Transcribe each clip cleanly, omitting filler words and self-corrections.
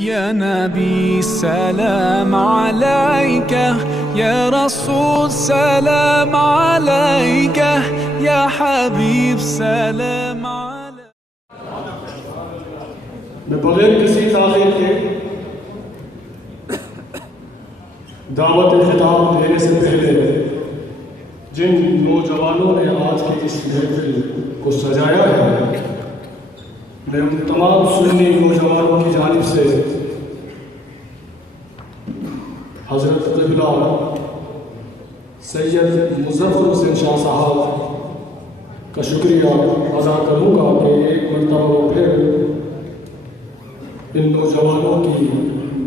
يا نبي سلام عليك، يا رسول سلام عليك، يا حبيب سلام عليك. میں بغیر کسی تاخیر کے دعوت خطاب دینے سے پہلے جن نوجوانوں نے آج کی اس محفل کو سجایا ہے، میں ان تمام سنی نوجوانوں کی جانب سے حضرت قبلہ سید مظفر حسین شاہ صاحب کا شکریہ ادا کروں گا کہ ایک مرتبہ پھر ان نوجوانوں کی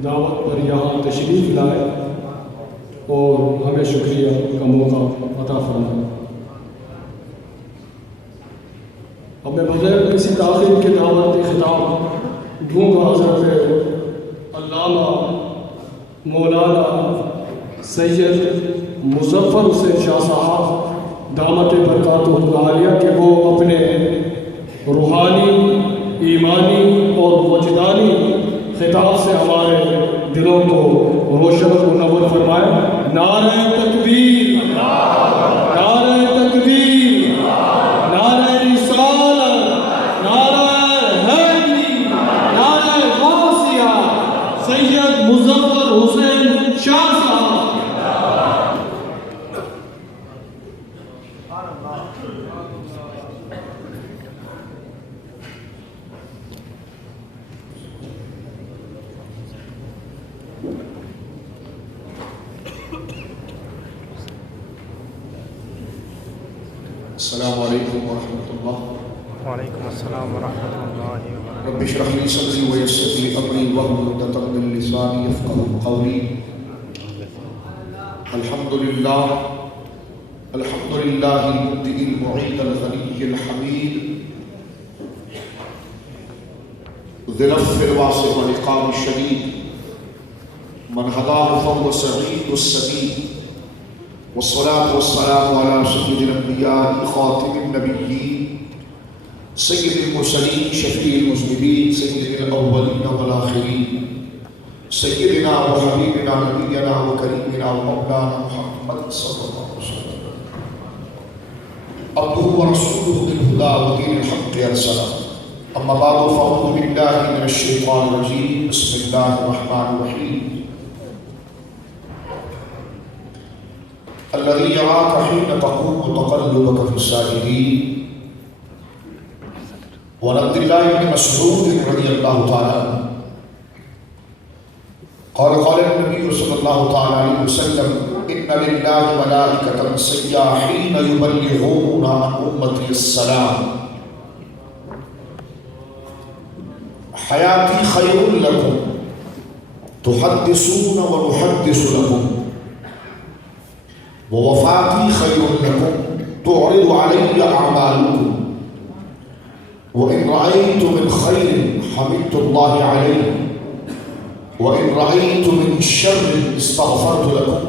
دعوت پر یہاں تشریف لائے اور ہمیں شکریہ کا موقع عطا فرمائے۔ اب میں بغیر کسی تاخیر کے دعوت خطاب دوں گا حضرت علامہ مولانا سید مظفر حسین شاہ صاحب دامت برکاتہ العالیہ کہ وہ اپنے روحانی، ایمانی اور وجدانی خطاب سے ہمارے دلوں کو روشن و منور فرمائے۔ نعرہ تکبیر، نعرہ تکبیر، نعرہ رسالت، نعرہ حیدری، نعرہ غوثیہ، سید مظفر حسین شاہ صاحب۔ السلام علیکم ورحمۃ اللہ۔ وعلیکم السلام ورحمۃ اللہ وبرکاتہ۔ رب اشرح لي صدری ویسر لي امری واحلل عقدۃ من لسانی یفقهوا قولی۔ الحمد للہ المبدئ المعید الغنی الحمید ذی العفو الواسع والعقاب الشدید من هداه فهو سعید السدید، والصلاة والسلام على سيد الأنبياء خاتم النبيين سيد المرسلين شفيع المذنبين سيد الأولين والآخرين سيدنا وحبيبنا نبينا وكريمنا ومولانا محمد صلى الله عليه وسلم عبده ورسوله بالهدى ودين الحق أرسله، أما بعد فأعوذ بالله من الشيطان الرجيم، بسم الله الرحمن الرحيم. الذي يراك حين تقوم تقلبك في الساجدين. وعن عبد الله بن مسعود رضي الله تعالى عنه قال النبي صلى الله تعالى عليه وسلم: إن لله ملائكة سياحين يبلغون عن أمتي السلام. حياتي خير لكم، تحدثون ونحدث لكم، ووفاتي خير لكم، تعرض علي أعمالكم، وإن رأيت من خير حمدت الله عليه، وإن رأيت من شر استغفرت لكم.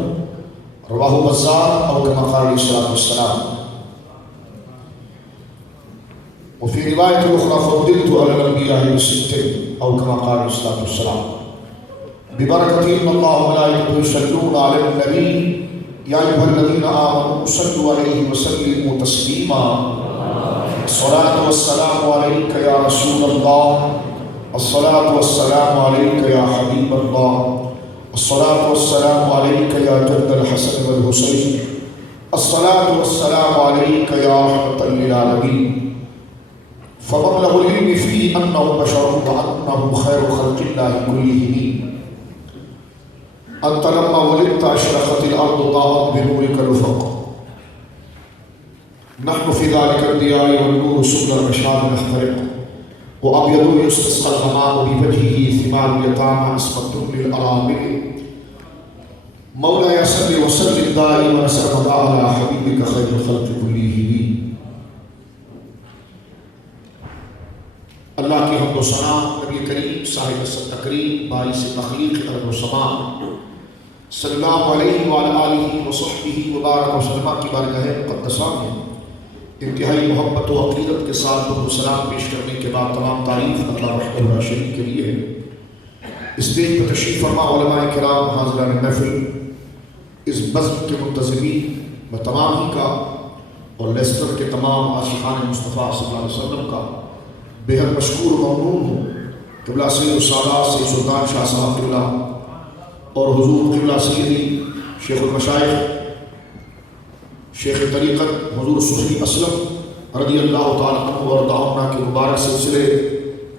رواه بزار أو كما قال عليه الصلاة والسلام. وفي رواية أخرى: فضلت على الأنبياء بست أو كما قال عليه الصلاة والسلام. ببركة إن الله وملائكته يصلون على النبي يا أيها الذين آمنوا صلوا عليه وسلموا تسليما. الصلاة والسلام عليك يا رسول الله، الصلاة والسلام عليك يا حبيب الله، الصلاة والسلام عليك يا جد الحسن والحسين، الصلاة والسلام عليك يا رحمة للعالمين. فمبلغ العلم فيه أنه بشر وأنه خير خلق الله كلهم. أنت لما ولدت أشرقت الأرض ضاءت بنورك الأفق. نحن في ذلك الضياء والنور سبل الرشاد نخترق، وأبيض يستسقى الغمام بوجهه ثمار اليتامى عصمة للأرامل. مولاي صل وسلم دائما سرمدا على حبيبك خير الخلق كلهم. اللہ کی حمد و ثنا نبی کریم صاحب التکریم باعث تخلیق ارض و سما صلی اللہ علیہ وعلی آلہ وصحبہ وبارک وسلم کی بارگاہ مقدسہ میں انتہائی محبت و عقیدت کے ساتھ درود و سلام پیش کرنے کے بعد تمام تعریف اللہ وحدہ لا شریک کے لیے ہے۔ اسٹیج پر تشریف فرما علماء کرام، حاضران محفل، اس بزم کے منتظمین میں تمام ہی کا اور لیسٹر کے تمام عاشقان مصطفیٰ صلی اللہ علیہ وسلم کا بے حد مشکور و ممنون ہوں۔ قبلہ سید السادات سید سلطان شاہ صاحب قبلہ اور حضور قبلہ سیدی شیخ المشائخ شیخ طریقت حضور صوفی اسلم رضی اللہ تعالیٰ عنہ وارضاہ کے مبارک سلسلے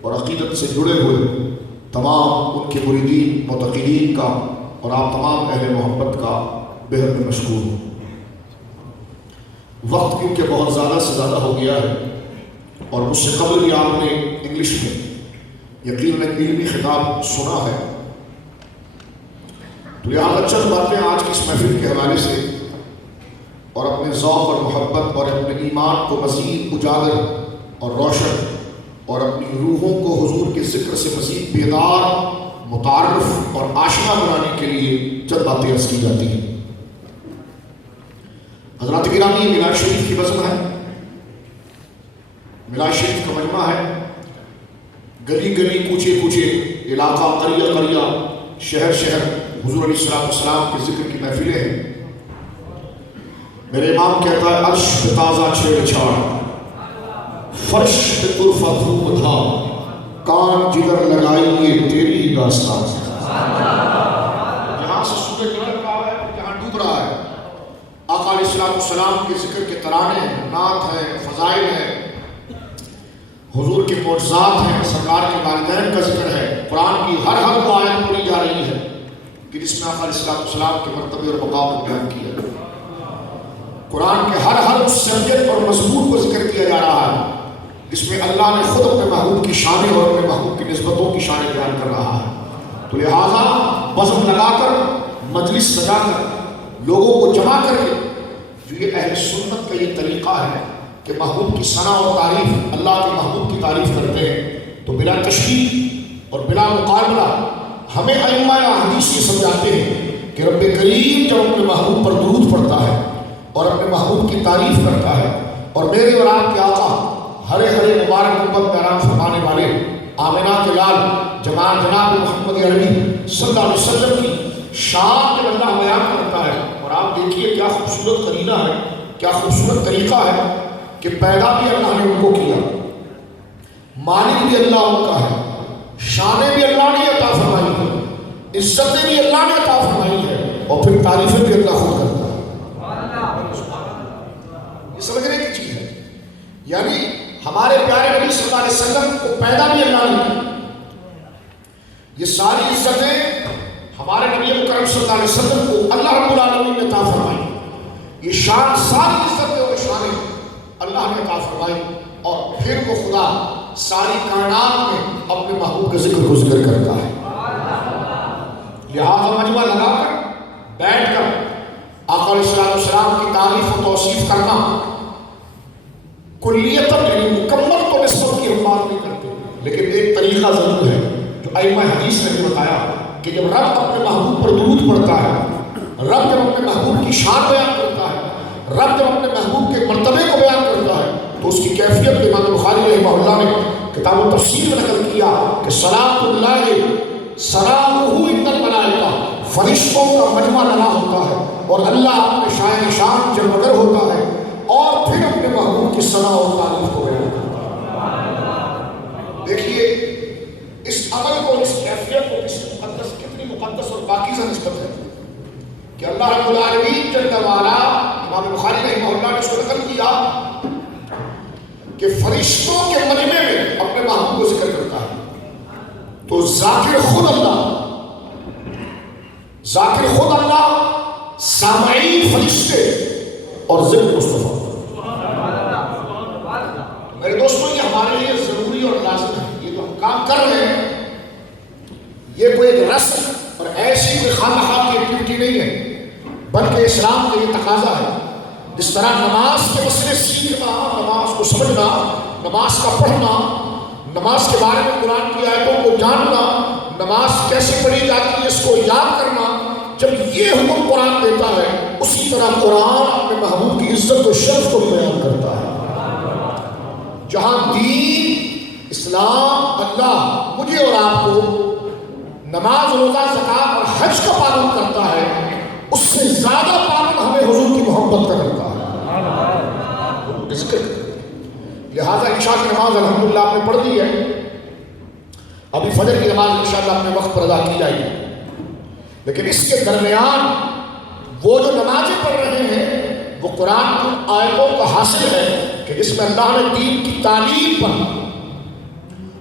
اور عقیدت سے جڑے ہوئے تمام ان کے مریدین معتقدین کا اور آپ تمام اہل محبت کا بے حد مشکور ہوں۔ وقت کیونکہ بہت زیادہ سے زیادہ ہو گیا ہے اور مجھ سے قبل بھی آپ نے انگلش میں یقیناً علمی خطاب سنا ہے، تو لہٰذا چند باتیں آج کی اس محفل کے حوالے سے اور اپنے ذوق اور محبت اور اپنے ایمان کو مزید اجاگر اور روشن اور اپنی روحوں کو حضور کے ذکر سے مزید بیدار، متعارف اور آشنا بنانے کے لیے چند باتیں عرض کی جاتی ہیں۔ حضرات گرامی، میلاد شریف کی بزم ہے، میلاد شریف کا مجمع ہے، گلی گلی کوچے کوچے، علاقہ قریہ قریہ، شہر شہر حضور علیہ السلام کے ذکر کی محفلیں ہیں۔ میرے امام کہتا ہے عرش پہ تازہ چھیڑ چھاڑ، فرش پہ طرفہ دھوم دھام، کان جگر لگائیے تیری ہی داستان۔ جہاں سے سورج نکل رہا ہے جہاں ڈوب رہا ہے، آقا علیہ السلام کے ذکر کے ترانے ہیں، نعت ہیں، فضائل ہیں، حضور کے معجزات ہیں، سرکار کے والدین کا ذکر ہے، قرآن کی ہر وہ آیت پڑھی جا رہی ہے کہ جس میں آقا علیہ السلام کے مرتبے اور مقام کو بیان کیا ہے۔ قرآن کے ہر اس سبجیکٹ اور مضمون کو ذکر کیا جا رہا ہے جس میں اللہ نے خود اپنے محبوب کی شانیں اور اپنے محبوب کی نسبتوں کی شانیں بیان کر رہا ہے۔ تو لہٰذا بزم لگا کر، مجلس سجا کر، لوگوں کو جمع کر کے، جو یہ اہل سنت کا یہ طریقہ ہے کہ محبوب کی ثنا اور تعریف، اللہ کے محبوب کی تعریف کرتے ہیں، تو بلا تشبیہ اور بلا مقابلہ ہمیں ائمہ حدیث یہ سمجھاتے ہیں کہ رب کریم جب اپنے محبوب پر درود پڑھتا ہے اور اپنے محبوب کی تعریف کرتا ہے، اور میرے اور آپ کے آقا ہرے ہرے مبارک امت میں آرام فرمانے والے آمنہ کے لال جناب محمد عربی صلی اللہ علیہ وسلم کی شان میں اللہ بیان کرتا ہے۔ اور آپ دیکھیے کیا خوبصورت قرینہ ہے، کیا خوبصورت طریقہ ہے کہ پیدا بھی اللہ نے ان کو کیا، مالک بھی اللہ ان کا ہے، شانیں بھی اللہ نے عطا فرمائی ہے، عزتیں بھی اللہ نے عطا فرمائی ہے، اور پھر تعریفیں بھی اللہ خود کرتا ہے۔ یہ سمجھنے کی چیز ہے، یعنی ہمارے پیارے نبی صلی اللہ علیہ وسلم کو پیدا بھی اللہ نے کیا، یہ ساری عزتیں ہمارے نبی مکرم صلی اللہ علیہ وسلم کو اللہ رب العالمین نے عطا فرمائی، یہ شان ساری عزتیں اور شانیں اللہ نے عطا فرمائی، اور پھر وہ خدا ساری کائنات میں اپنے محبوب کے ذکر کو ذکر کرتا ہے۔ لہذا مجمع لگا کر، بیٹھ کر آقا علیہ السلام کی تعریف و توصیف کرنا کلیتاً یعنی مکمل تو نسبت کی ہم بات نہیں کرتے، لیکن ایک طریقہ ضرور ہے جو ائمہ حدیث نے بھی بتایا کہ جب رب اپنے محبوب پر درود پڑھتا ہے، رب جب اپنے محبوب کی شان بیان کرتا ہے، رب جب اپنے محبوب کے مرتبے کو بیان کرتا ہے، تو اس کی کیفیت امام بخاری رحمہ اللہ نے کتاب التفسیر میں نقل کیا کہ صلاۃ اللہ سلامہ عند الملائکہ، فرشتوں کا مجمع لگا ہوتا ہے اور اللہ اپنے شاہ شان جلوگر ہوتا ہے اور پھر اپنے محبوب کی ثنا اور تعریف کو بیان کرتا ہے۔ دیکھیے اس عمل کو، اس کیفیت کو کتنی مقدس اور پاکیزہ نسبت ہے کہ اللہ رب العالمین جل وعلا، امام بخاری رحمہ اللہ نے اس کو نقل کیا کہ فرشتوں کے مجمع میں اپنے محبوب کو ذکر کرتا ہے، تو ذاکر خود اللہ، سامعین فرشتے اور ذکر مصطفیٰ۔ میرے دوستوں، یہ ہمارے لیے ضروری اور لازم ہے، یہ جو ہم کام کر رہے ہیں یہ کوئی ایک رسم اور ایسی کوئی خواہ کی ایکٹیویٹی نہیں ہے، بلکہ اسلام کا یہ تقاضا ہے۔ جس طرح نماز کے مسئلے سیکھنا، نماز کو سمجھنا، نماز کا پڑھنا، نماز کے بارے میں قرآن کی آیتوں کو جاننا، نماز کیسے پڑھی جاتی ہے اس کو یاد کرنا، جب یہ حکم قرآن دیتا ہے، اسی طرح قرآن اپنے محبوب کی عزت و شرف کو بیان کرتا ہے۔ جہاں دین، اسلام، اللہ مجھے اور آپ کو نماز روزہ زکات اور حج کا پابند کرتا ہے اس سے زیادہ پابند ہمیں حضور کی محبت کا کرتا ہے ذکر۔ لہذا عشاء کی نماز الحمدللہ آپ نے پڑھ دی ہے، ابھی فجر کی نماز انشاءاللہ اپنے وقت پر ادا کی جائے گی، لیکن اس کے درمیان وہ جو نمازیں پڑھ رہے ہیں وہ قرآن کی آیتوں کا حاصل ہے کہ جس میں اللہ نے دین کی تعلیم پر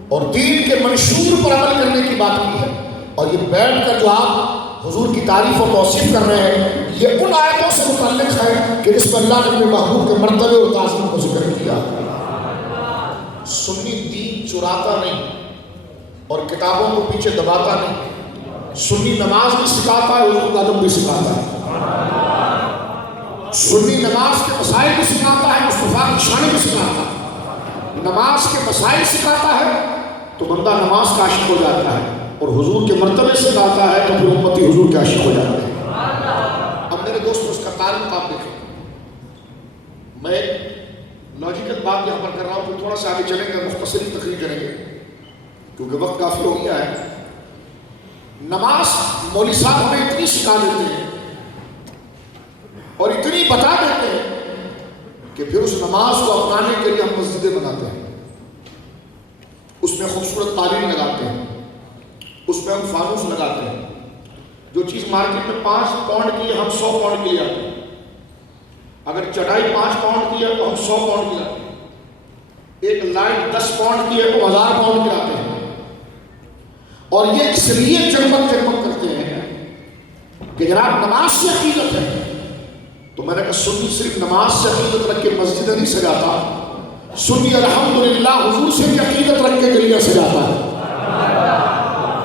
اور دین کے منشور پر عمل کرنے کی بات کی ہے، اور یہ بیٹھ کر جو آپ حضور کی تعریف و توصیف کر رہے ہیں یہ ان آیتوں سے متعلق ہے کہ جس میں اللہ نے اپنے محبوب کے مرتبے اور تعظیم کو ذکر کیا۔ سنی دین چراتا نہیں اور کتابوں کو پیچھے دباتا نہیں، سنی نماز بھی سکھاتا ہے، حضور کا ادب بھی سکھاتا ہے، سنی نماز کے مسائل بھی سکھاتا ہے، مصطفیٰ کی شان بھی سکھاتا ہے۔ نماز کے مسائل سکھاتا ہے تو بندہ نماز کا عاشق ہو جاتا ہے، اور حضور کے مرتبے سے گاتا ہے تو پھر امتی حضور کے عاشق ہو جاتے ہیں۔ اب میرے دوست اس کا تعلق آپ دیکھیں، میں لاجیکل بات یہاں پر کر رہا ہوں کہ تھوڑا سا آگے چلیں گے، مختصری تقریر کریں گے کیونکہ وقت کافی ہو گیا ہے۔ نماز مولوی صاحب ہمیں اتنی سکھا دیتے ہیں اور اتنی بتا دیتے ہیں کہ پھر اس نماز کو اپنانے کے لیے ہم مسجدیں بناتے ہیں، اس میں خوبصورت تعلیم لگاتے ہیں، اس میں ہم فانوس لگاتے ہیں، جو چیز مارکیٹ میں 5 پاؤنڈ کی ہے ہم 100 پاؤنڈ کی لاتے ہیں، اگر چڑھائی 5 پاؤنڈ کی ہے تو ہم 100 پاؤنڈ کی لاتے ہیں، ایک لائٹ 10 پاؤنڈ کی ہے تو 1000 پاؤنڈ کی لاتے ہیں، اور یہ اس لیے جگمگ کرتے ہیں کہ جناب نماز سے عقیدت ہے۔ تو میں نے کہا سنی صرف نماز سے عقیدت رکھ کے مسجدیں نہیں سجاتا، سنی الحمدللہ حضور سے بھی عقیدت رکھ کے گلیاں سجاتا ہے،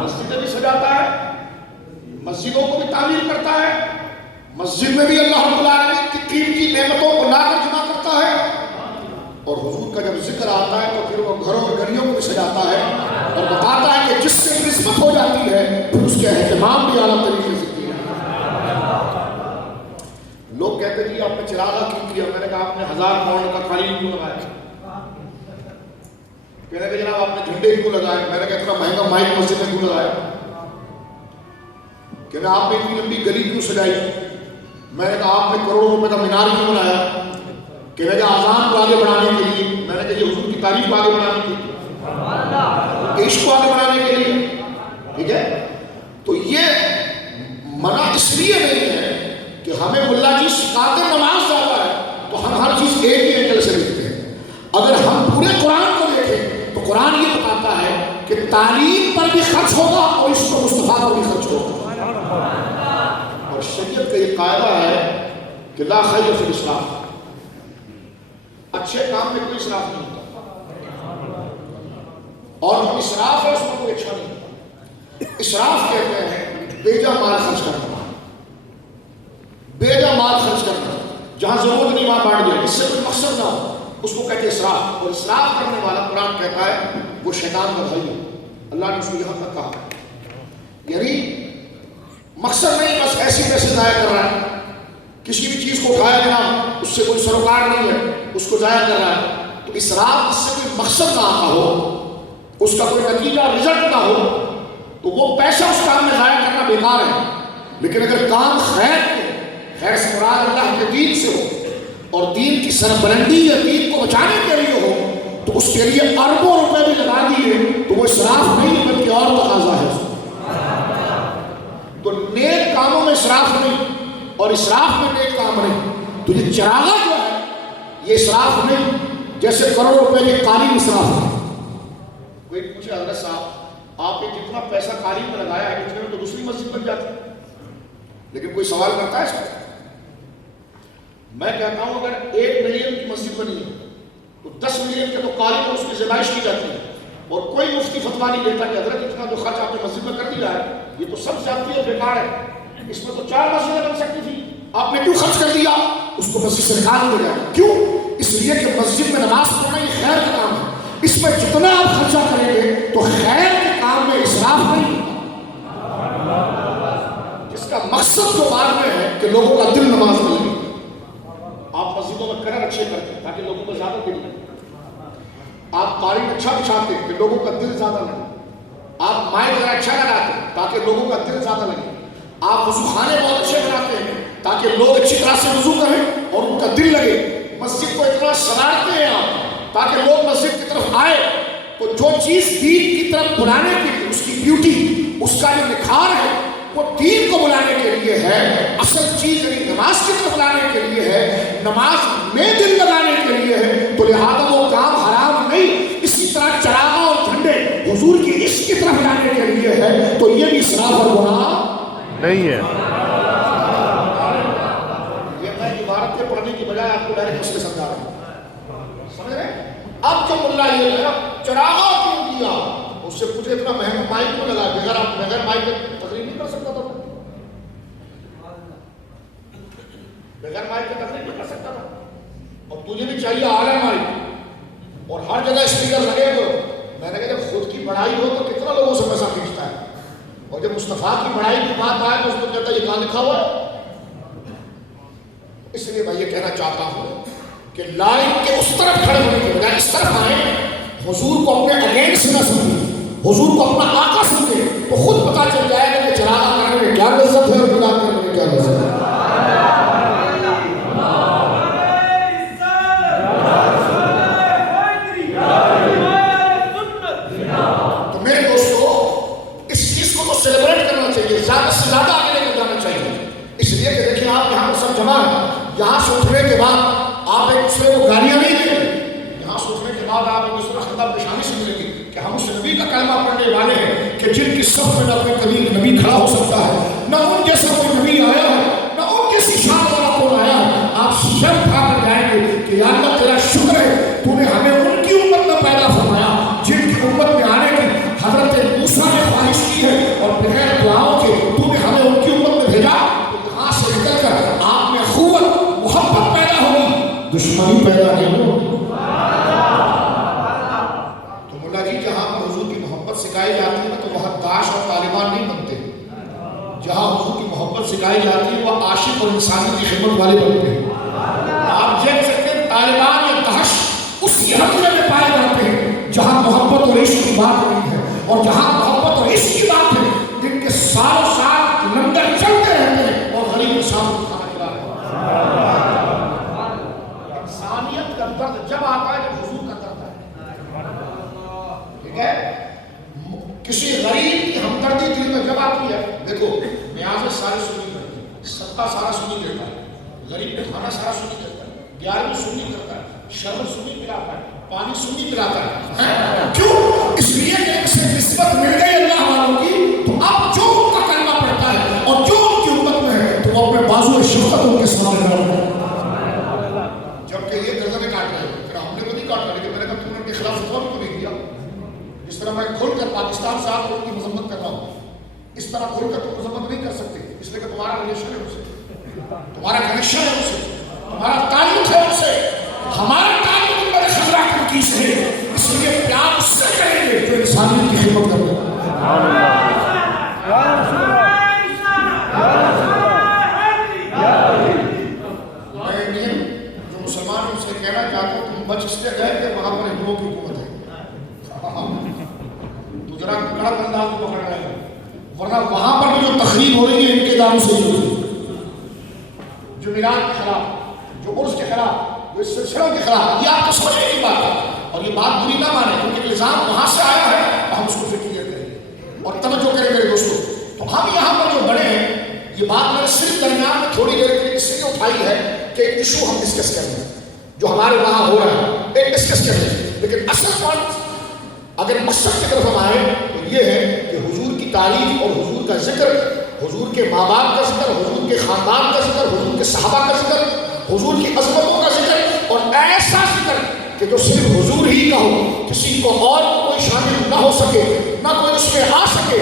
مسجدیں بھی سجاتا ہے، مسجدوں کو بھی تعمیر کرتا ہے، مسجد میں بھی اللہ رب العالمین کی قیمتی نعمتوں کو لا کر جمع کرتا ہے، اور حضور کا جب ذکر آتا ہے تو پھر وہ گھروں اور گلیوں کو بھی سجاتا ہے اور بتاتا ہے کہ جس سے نسبت ہو جاتی ہے پھر اس کے اہتمام بھی اعلیٰ طریقے سے کیا۔ لوگ کہتے ہیں جی آپ نے چراغا کیوں کیا؟ میں نے کہا آپ نے 1000 پاؤنڈ کا قالین کیوں لگایا؟ کہنے کہ جناب آپ نے جھنڈے کیوں لگائے؟ میں نے کہا اتنا مہنگا مائک مسجد میں کیوں لگایا؟ کہنے آپ نے اتنی لمبی گلی کیوں سجائی؟ میں نے کہا آپ نے کروڑوں روپے کا مینار کیوں بنایا؟ کہنے کہ آزان کو آگے بڑھانے کے لیے۔ میں نے کہا یہ حضور کی تعریف کو آگے بڑھانے کے لیے، عشق کو آگے بڑھانے کے لیے، ٹھیک ہے؟ تو یہ منع اس لیے نہیں ہے کہ ہمیں ملا جی سکھاتے نماز جاتا ہے تو ہم ہر چیز ایک ہی اینگل سے دیکھتے ہیں۔ اگر ہم پورے قرآن کو دیکھیں تو قرآن یہ بتاتا ہے کہ تعلیم پر بھی خرچ ہوگا اور اس کو مصطفیٰ پر بھی خرچ ہوگا، اور شریعت کا یہ قاعدہ ہے کہ لا خیر فی الاسراف، اچھے کام میں کوئی اسراف نہیں ہوتا، اور جو اسراف ہے اس میں کوئی اچھا نہیں ہوتا۔ اسراف کہتے ہیں بیجا مال خرچ کرنا، بیجا مال خرچ کرنا، جہاں ضرورت نہیں وہاں بانٹ دیا، اس سے کوئی مقصد نہ ہو، اس کو کہتے ہیں اسراف۔ اور اسراف کرنے والا قرآن کہتا ہے وہ شیطان کا بھائی ہے، اللہ نے اس کو یہاں تک کہا، یعنی مقصد نہیں بس ایسی پیسے ضائع کر رہا ہے، کسی بھی چیز کو اٹھایا جناب اس سے کوئی سروکار نہیں ہے، اس کو ضائع کر رہا ہے۔ تو اسراف اس سے کوئی مقصد نہ آتا ہو، اس کا کوئی نتیجہ رزلٹ نہ ہو، تو وہ پیسہ اس کام میں ضائع کرنا بیکار ہے۔ لیکن اگر کام خیر سے مراد اللہ کے دین سے ہو اور دین کی سربلندی یا دین کو بچانے کے لیے ہو تو اس کے لیے اربوں روپے بھی لگا دیے تو وہ اسراف نہیں بلکہ اور تقاضا ہے۔ تو نیک کاموں میں اسراف نہیں اور اسراف میں نیک کام نہیں، تو یہ چراغا جو ہے یہ اسراف نہیں، جیسے کروڑ روپے کے قالین اسراف ہے۔ کوئی پوچھے حضرت صاحب آپ نے جتنا پیسہ قالین میں لگایا ہے اتنے میں تو دوسری مسجد بن جاتی، لیکن کوئی سوال کرتا ہے اس میں؟ میں کہتا ہوں اگر 1 ملین کی مسجد بنی ہے تو 10 ملین کے تو قالین اور اس کی زبائش کی جاتی ہے، اور کوئی مفتی فتویٰ نہیں دیتا کہ حضرت اتنا جو خرچ آپ نے مسجد میں کر دیا ہے یہ تو سب جانتی ہے بیکار ہے، اس میں تو 4 مسجدیں بن سکتی تھی، آپ نے کیوں خرچ کر دیا؟ اس کو مسجد سے نکال دیا جائے۔ کیوں؟ اس لیے کہ مسجد میں نماز پڑھنا یہ خیر کا کام ہے، اس میں جتنا آپ خرچہ کریں گے تو خیر کے کام میں اسراف نہیں، جس کا مقصد جو بعد میں ہے کہ لوگوں کا دل نماز میں لگے۔ آپ مسجدوں میں قرار اچھے کرتے ہیں تاکہ لوگوں کو زیادہ دل لگے، آپ قالین اچھا بچھاتے ہیں کہ لوگوں کا دل زیادہ لگے، آپ آپ مائک ذرا اچھا لگاتے ہیں تاکہ لوگوں کا دل زیادہ لگے. آپ وضو خانے بہت اچھے بناتے ہیں تاکہ لوگ اچھی طرح سے وضو کریں اور ان کا دل لگے. مسجد کو اتنا سنوارتے ہیں آپ تاکہ لوگ مسجد کی طرف آئے. تو جو چیز دین کی طرف بلانے کے لیے اس کی بیوٹی, اس کا جو نکھار ہے وہ دین کو بلانے کے لیے ہے. اصل چیز یعنی نماز کی طرف بلانے کے لیے ہے, نماز میں دل لگانے کے لیے ہے. تو لہذا وہ کام حرام نہیں. اسی طرح چراغاں اور جھنڈے حضور کی عشق کی طرف لانے کے لیے ہے. تو یہ بھی اسراف اور گناہ نہیں ہے. یہ میں عبارتیں پڑھنے کی بجائے آپ کو ڈائریکٹ مسئلے سمجھا رہا ہوں, سمجھ رہے ہیں. اب جو ملا یہ ہے چراغا کیوں دیا, اس سے پوچھے اتنا مہنگا مائک کیوں لگا, بغیر مائک میں تقریر نہیں کر سکتا تھا, بغیر مائک میں تقریر نہیں کر سکتا تھا. اور تجھے بھی چاہیے اعلیٰ مائک اور ہر جگہ اسپیکر لگے. تو میں نے کہا جب خود کی بڑائی ہو تو کتنا لوگوں سے پیسہ کھینچتا ہے, اور جب مصطفیٰ کی بڑائی کی بات آئے تو اس کو کہتا ہے یہ کہاں لکھا ہوا ہے. اس لیے میں یہ کہنا چاہتا ہوں کہ لائن کے اس طرف کھڑے ہونے کے بجائے اس طرف آئیں, حضور کو اپنے اگینسٹ نہ سمجھیں, حضور کو اپنا آقا سمجھیں, تو خود پتا چل جائے گا کہ چراغا کرنے میں کیا لذت ہے اور بدعت کرنے میں کیا لذت ہے. تو میرے دوستو اس چیز کو تو سیلیبریٹ کرنا چاہیے, زیادہ سے زیادہ آگے لے کر جانا چاہیے. اس لیے کہ دیکھیں آپ یہاں پر سب جمع ہیں, یہاں سے اٹھنے کے بعد آپ ایک دوسرے کو گالیاں نہیں دیں گے. یہاں سے اٹھنے کے بعد آپ ایک دوسرے کو خطاب پیشانی سے ملیں گے کہ ہم اس نبی کا کلمہ پڑھنے والے ہیں کہ جن کی صف میں نہ کوئی کبھی نبی کھڑا ہو سکتا ہے, نہ ان جیسا کوئی نبی آیا ہے, نہ ان جیسی شان والا کوئی آیا ہے. آپ شرط کھا کر جائیں گے کہ یا اللہ تیرا شکر ہے تو نے ہمیں ان کی امت میں پیدا فرمایا جن کی امت میں آنے کی حضرت موسیٰ نے خواہش کی ہے, اور بغیر دعاؤں کے تو نے ہمیں ان کی امت میں بھیجا. تو یہاں سے نکل کر آپ میں قوت محبت پیدا ہوگی, دشمنی پیدا نہیں ہوگی. تو مولا جی جہاں پر حضور کی محبت سکھائی جاتی ہے تو وہاں داعش اور طالبان نہیں بنتے. جہاں حضور کی محبت سکھائی جاتی ہے وہ عاشق اور انسانی کی خدمت والے بنتے ہیں. آپ دیکھ سکتے ہیں طالبان یا داعش اس حلقے میں پائے جاتے ہیں جہاں محبت اور عشق کی بات نہیں ہے, اور جہاں محبت اور عشق کی بات ہے جن کے سالوں سال لنگر چلتے رہتے ہیں اور غریب انسان کو کھانا کھلا رہے ہیں. انسانیت کا درد جب آتا ہے جب حضور کا درد ہے, ٹھیک ہے. کسی غریب کی ہمدردی دل میں جب آتی ہے, دیکھو نیازیں سارے سنی کرتے ہیں, ستا سارا سنی دیتا ہے, غریب کا کھانا سارا سنی کرتا ہے, 11ویں سنی کرتا ہے, شربت سنی پلاتا ہے, پانی سنی پلاتا ہے. کیوں؟ اس لیے کہ ان سے نسبت مل گئی اللہ والوں کی, تو اب جو ان کا کلمہ پڑھتا ہے اور جو ان کی امت میں ہے تو وہ اپنے بازو شفقت ان کے سامنے رکھتا ہے. جبکہ یہ گردنیں کاٹ رہے ہیں, پھر ہم نے وہ نہیں کاٹا, لیکن میں نے کہا تم نے ان کے خلاف فتویٰ بھی تو نہیں دیا. جس طرح میں کھل کر پاکستان سے آپ ان کی مذمت کر رہا ہوں, اس طرح کھل کر تم مذمت نہیں کر سکتے, اس لیے کہ تمہارا ریلیشن ہے ان سے, تمہارا کنیکشن ہے ان سے, تمہارا تعلق ہے ان سے. ہمارا تعلق میرے خلا کی سے ہے, اس لیے پیار اس سے کریں گے جو انسانیت کی خدمت کرتے ہیں. میں انڈین جو مسلمان ان سے کہنا چاہتا ہوں تم بچ اس لیے گئے کہ وہاں پر ہندوؤں کی حکومت ہے. تو ذرا کڑک انداز کو پکڑ رہے ہیں, ورنہ وہاں پر بھی جو تخریب ہو رہی ہے ان کے داروں سے جو میلاد کے خلاف, جو عرس کے خلاف, جو اس سلسلوں کے خلاف, یہ آپ کو سمجھنے کی بات ہے. اور یہ بات بری نہ مانے کیونکہ الزام وہاں سے آیا ہے, ہم اس کو پھر کلیئر کریں گے اور توجہ کریں میرے دوستوں. تو ہم یہاں پر جو بڑے ہیں, یہ بات میں نے صرف درمیان میں تھوڑی دیر کے لیے اس لیے اٹھائی ہے کہ ایک ایشو ہم ڈسکس کر رہے ہیں جو ہمارے وہاں ہو رہا ہے, ایک ڈسکس کر رہے ہیں. لیکن اصل پوائنٹ اگر مقصد کی طرف ہم آئیں تو یہ ہے کہ حضور کی تعریف اور حضور کا ذکر, حضور کے ماں باپ کا ذکر, حضور کے خاندان کا ذکر, حضور کے صحابہ کا ذکر, حضور کی عظمتوں کا ذکر, اور ایسا ذکر کہ جو صرف حضور ہی کا ہو, کسی کو اور کوئی شامل نہ ہو سکے, نہ کوئی اس میں آ سکے.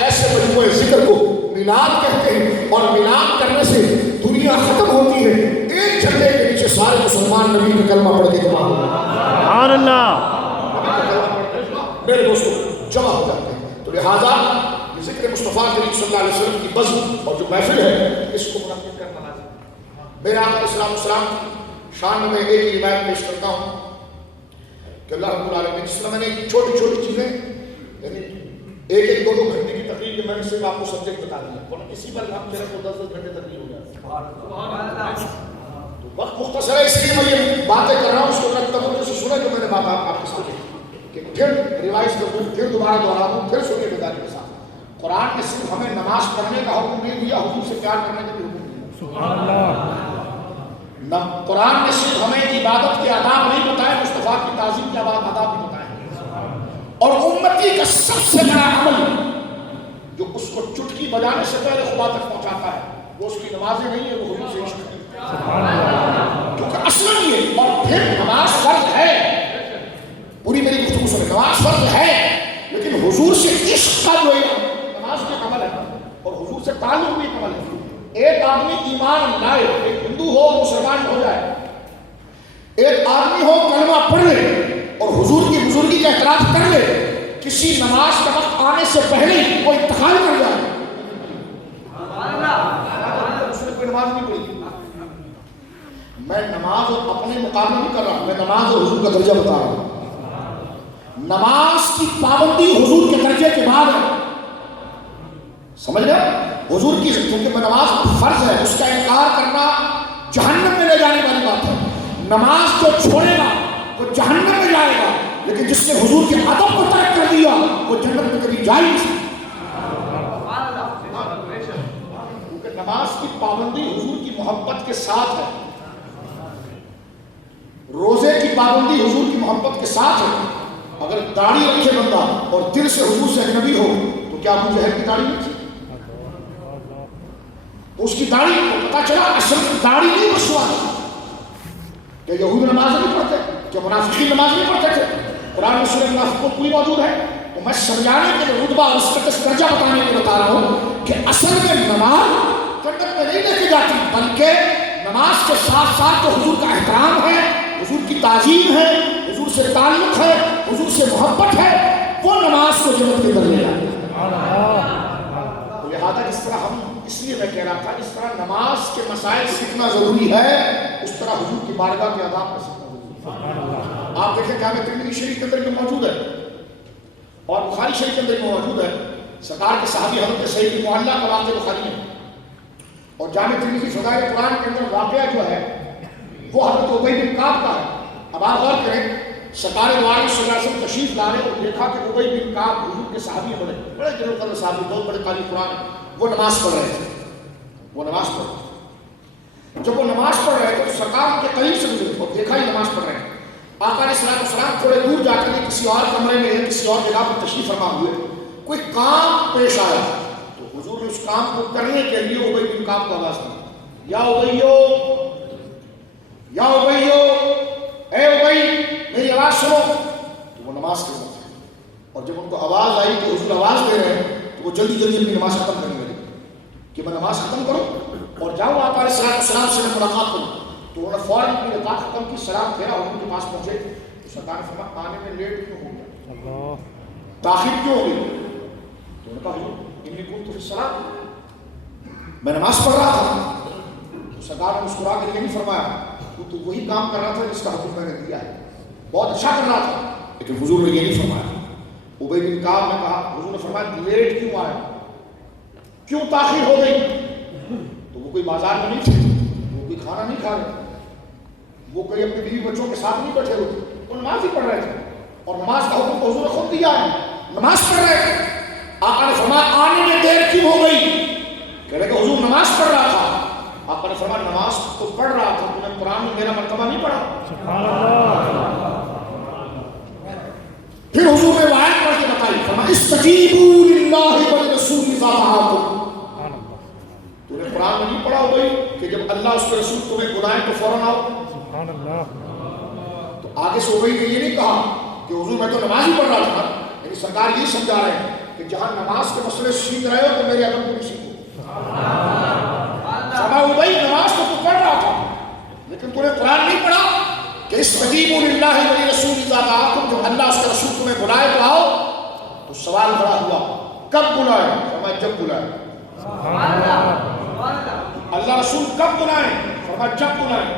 ایسے مجموعے ذکر کو میلاد کہتے ہیں, اور میلاد کرنے سے دنیا ختم ہوتی ہے, ایک جھنڈے کے نیچے سارے مسلمان نبی کا کلمہ پڑھ کے جمع ہوتے ہیں. سبحان اللہ. میرے دوستوں جمع ہو جاتے ہیں. تو لہٰذا یہ ذکر مصطفیٰ کریم صلی اللہ علیہ وسلم کی بزم اور جو محفل ہے اس کو منعقد کرنا لازم ہے. میرے آقا علیہ السلام کی شان میں ایک ہی روایت پیش کرتا ہوں کہ اللہ رب العالمین جس طرح میں نے چھوٹی چھوٹی چیزیں یعنی ایک ایک 2-2 گھنٹے کی تقریر کے میں نے صرف آپ کو سبجیکٹ بتا دیا، ورنہ اسی پر ہم میرے کو 10-10 گھنٹے تقریر ہو جاتی ہے. تو وقت مختصر ہے، اس لیے میں یہ باتیں کر رہا ہوں، اس کو میں توجہ سے سنیں جو میں نے بات آپ کے سامنے کہ پھر ریوائز کر دوں، پھر دوبارہ دوہرا دوں، پھر سنیے بیداری کے ساتھ. قرآن نے صرف ہمیں نماز پڑھنے کا حکم نہیں دیا، حضور سے پیار کرنے کا بھی حکم دیا. سبحان اللہ. قرآن نے صرف ہمیں عبادت کے آداب نہیں بتائے، مصطفیٰ کی تعظیم کے آداب بھی بتائے. اور امتی کا سب سے بڑا عمل جو اس کو چٹکی بجانے سے پہلے خدا تک پہنچاتا ہے وہ اس کی نمازیں نہیں ہے، وہ حضور سے عشق ہے. کیونکہ اصلاً یہ، اور پھر نماز فرض ہے، پوری میری گفتگو سنیں، نماز فرض ہے لیکن حضور سے عشق کا جو نماز کا عمل ہے اور حضور سے تعلق بھی عمل ہے. ایک آدمی ایمان لائے، ایک ہندو ہو مسلمان ہو جائے، ایک آدمی ہو کلمہ پڑھ لے اور حضور کی بزرگی کا اعتراف کر لے، کسی نماز کا وقت آنے سے پہلے وہ انتقال کر جائے، اس نے کوئی نماز نہیں پڑھی. میں نماز اور اپنے مقابلے نہیں کر رہا، میں نماز اور حضور کا درجہ بتا رہا ہوں. نماز کی پابندی حضور کے درجے کے بعد ہے، سمجھ گئے؟ حضور کی، کیونکہ نماز فرض ہے، اس کا انکار کرنا جہنم میں لے جانے والی بات ہے. نماز جو چھوڑے گا وہ جہنم میں جائے گا، لیکن جس نے حضور کے ادب کو ترک کر دیا وہ جنت میں کبھی جا نہیں سکتا. کیونکہ نماز کی پابندی حضور کی محبت کے ساتھ ہے، روزے کی پابندی حضور کی محبت کے ساتھ ہے. اگر داڑھی رکھے بندہ اور دل سے حضور سے اجنبی ہو تو کیا ابو جہل کی داڑھی نہیں؟ اس کی داڑھی کو پتا چلا اصل داڑھی نہیں مسوا. کہ یہود نماز نہیں پڑھتے، کہ منافقین نماز نہیں پڑھتے تھے. قرآن میں سورہ منافقون پوری موجود ہے. تو میں سمجھانے کے لیے رتبہ اور اس کا درجہ بتانے کے لیے بتا رہا ہوں کہ اصل میں نماز جنت میں نہیں لے کے جاتی، بلکہ نماز کے ساتھ ساتھ جو حضور کا احترام ہے، حضور کی تعظیم ہے، حضور سے تعلق ہے، حضور سے محبت ہے، وہ نماز کو جنت کے اندر لے جاتی ہے. تو لہٰذا جس طرح ہم، اس لیے میں کہہ رہا تھا، اس طرح نماز کے مسائل سیکھنا ضروری ہے، اس طرح حضور کی بارگاہ کے آداب کا سیکھنا ضروری ہے. آپ دیکھیں جامع ترمذی شریف کے اندر جو موجود ہے اور بخاری شریف کے اندر جو موجود ہے، سرکار کے صحابی حضرت سعید معلّہ کا واقعہ بخاری ہے، اور جامع ترمذی فضائل قرآن کے اندر واقعہ جو ہے وہ حضرت ابی بن کعب کا ہے. اب آپ غور کریں، سرکار دو عالم صلی اللہ علیہ وسلم تشریف لا رہے اور دیکھا کہ ابی بن کعب حضور کے صحابی بڑے جلیل القدر صحابی، بہت بڑے قاری قرآن، وہ نماز پڑھ رہے تھے. وہ نماز پڑھ رہے تھے. جب وہ نماز پڑھ رہے تھے تو سرکار ان کے قریب سے گزرے اور دیکھا ہی نماز پڑھ رہے ہیں. آقا علیہ السلام تھوڑے دور جا کر کسی اور کمرے میں، کسی اور جگہ پر تشریف فرما ہوئے، کوئی کام پیش آیا تو حضور نے اس کام کو کرنے کے لیے ابی بن کعب کو آواز دی، یا ابیو، یا ابیو، اے ابی میری آواز سنو. تو وہ نماز کے ساتھ ہے، اور جب ان کو آواز آئی کہ حضور آواز دے رہے ہیں تو وہ جلدی جلدی اپنی نماز ختم کرنے لگے کہ میں نماز ختم کروں اور جاؤں آقا علیہ السلام سے ملاقات کروں. تو انہوں نے فوراً اپنی نکاح ختم کی، سلام پھیرا، حضور کے پاس پہنچے تو سرکار نے فرمایا آنے میں لیٹ کیوں ہو گیا، تاخیر کیوں ہو گئی؟ تو انہوں نے کہا حضور انی کنت فی الصلاۃ، میں نماز پڑھ رہا تھا. تو سرکار نے مسکرا کر یہ نہیں فرمایا تو وہی کام کر رہا تھا جس کا حکم میں نے دیا ہے، بہت اچھا کر رہا تھا. لیکن حضور نے یہ نہیں فرمایا. ابی بن کعب نے کہا، حضور نے فرمایا لیٹ کیوں آیا، کیوں تاخیر ہو گئی؟ تو وہ کوئی بازار میں نہیں تھے، وہ کوئی کھانا نہیں کھا رہے، وہ کوئی اپنے بیوی بچوں کے ساتھ نہیں بیٹھے ہوئے تھے، وہ نماز ہی پڑھ رہے تھے. اور نماز کا حکم تو حضور نے خود دیا ہے، نماز پڑھ رہے تھے. آقا نے فرمایا آنے میں دیر کیوں ہو گئی؟ کہہ رہے کہ حضور نماز پڑھ رہا تھا. آقا نے فرمایا نماز تو پڑھ رہا تھا، تم نے قرآن میں میرا مرتبہ نہیں پڑھا. پھر حضور نے آیت پڑھ کے بتائی، فرمایا استجیبوا للہ وللرسول اذا دعاکم. تو نے قرآن میں نہیں پڑھا ہو گئی کہ جب اللہ اس کے رسول تمہیں بلائیں تو فوراً آؤ. سبحان اللہ. تو آگے سے ابی نے یہ نہیں کہا کہ حضور میں تو نماز ہی پڑھ رہا تھا، یعنی سرکار یہ سمجھا رہے ہیں کہ جہاں نماز کے مسئلے سیکھ رہے ہو تو میرے ادب کو بھی سیکھو. فرمایا ابی نماز تو پڑھ رہا تھا لیکن تو نے قرآن نہیں پڑھا کہ استجیبوا للہ وللرسول اذا دعاکم، جب اللہ اس کے رسول تمہیں بلائے تو آؤ. تو سوال کھڑا ہوا کب بلائے؟ فرمایا جب بلائے. اللہ رسول کب بلائیں؟ فرمایا جب بلائیں.